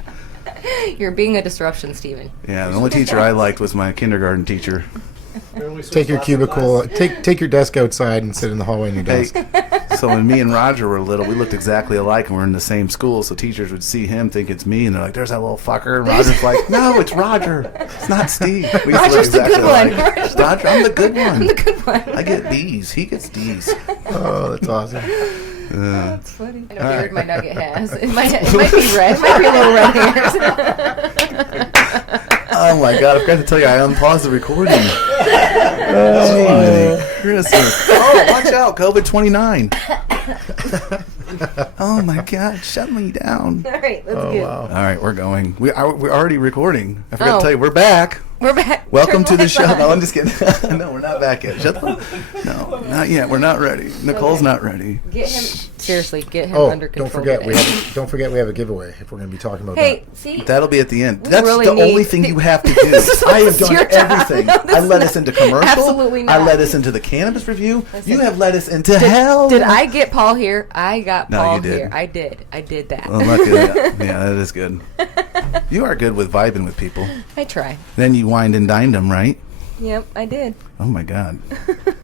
You're being a disruption, Steven. Yeah, the only teacher I liked was my kindergarten teacher. Take your cubicle, take your desk outside and sit in the hallway in your Hey, desk. so when me and Roger were little, we looked exactly alike, and we're in the same school. So teachers would see him, think it's me, and they're like, "There's that little fucker." And Roger's like, "No, it's Roger. It's not Steve." We used to look Roger's the good one. alike. Roger, I'm the good one. I'm the good one. I get B's. He gets D's. Oh, that's awesome. That's funny. I know how beard my nugget has. It might be red. It might be a little red hairs. Oh my God! I forgot to tell you, I unpaused the recording. Oh, Christmas! Oh, watch out! COVID-29. Oh my God! Shut me down. All right, let's Oh, get. wow. All right, we're going. We're already recording. I forgot Oh. to tell you, we're back. We're back. Welcome to Turn the lights show. on. No, I'm just kidding. No, we're not back yet. Shut the. No, not yet. We're not ready. Nicole's not ready. Get him. Seriously, get him Oh, under control. don't forget today. don't forget we have a giveaway if we're going to be talking about Hey, see. That'll be at the end. We That's really the only need- thing you have to do. This is I have your done job. everything. No, this I is led not- us into commercial. Absolutely I not. led us into the cannabis review. Listen. You have led us into hell. Did I get Paul here? I got No, Paul you did. here. I did. I did that. Well, luckily, yeah, that is good. You are good with vibing with people. I try. Then you wined and dined them, right? Yep, I did. Oh my God.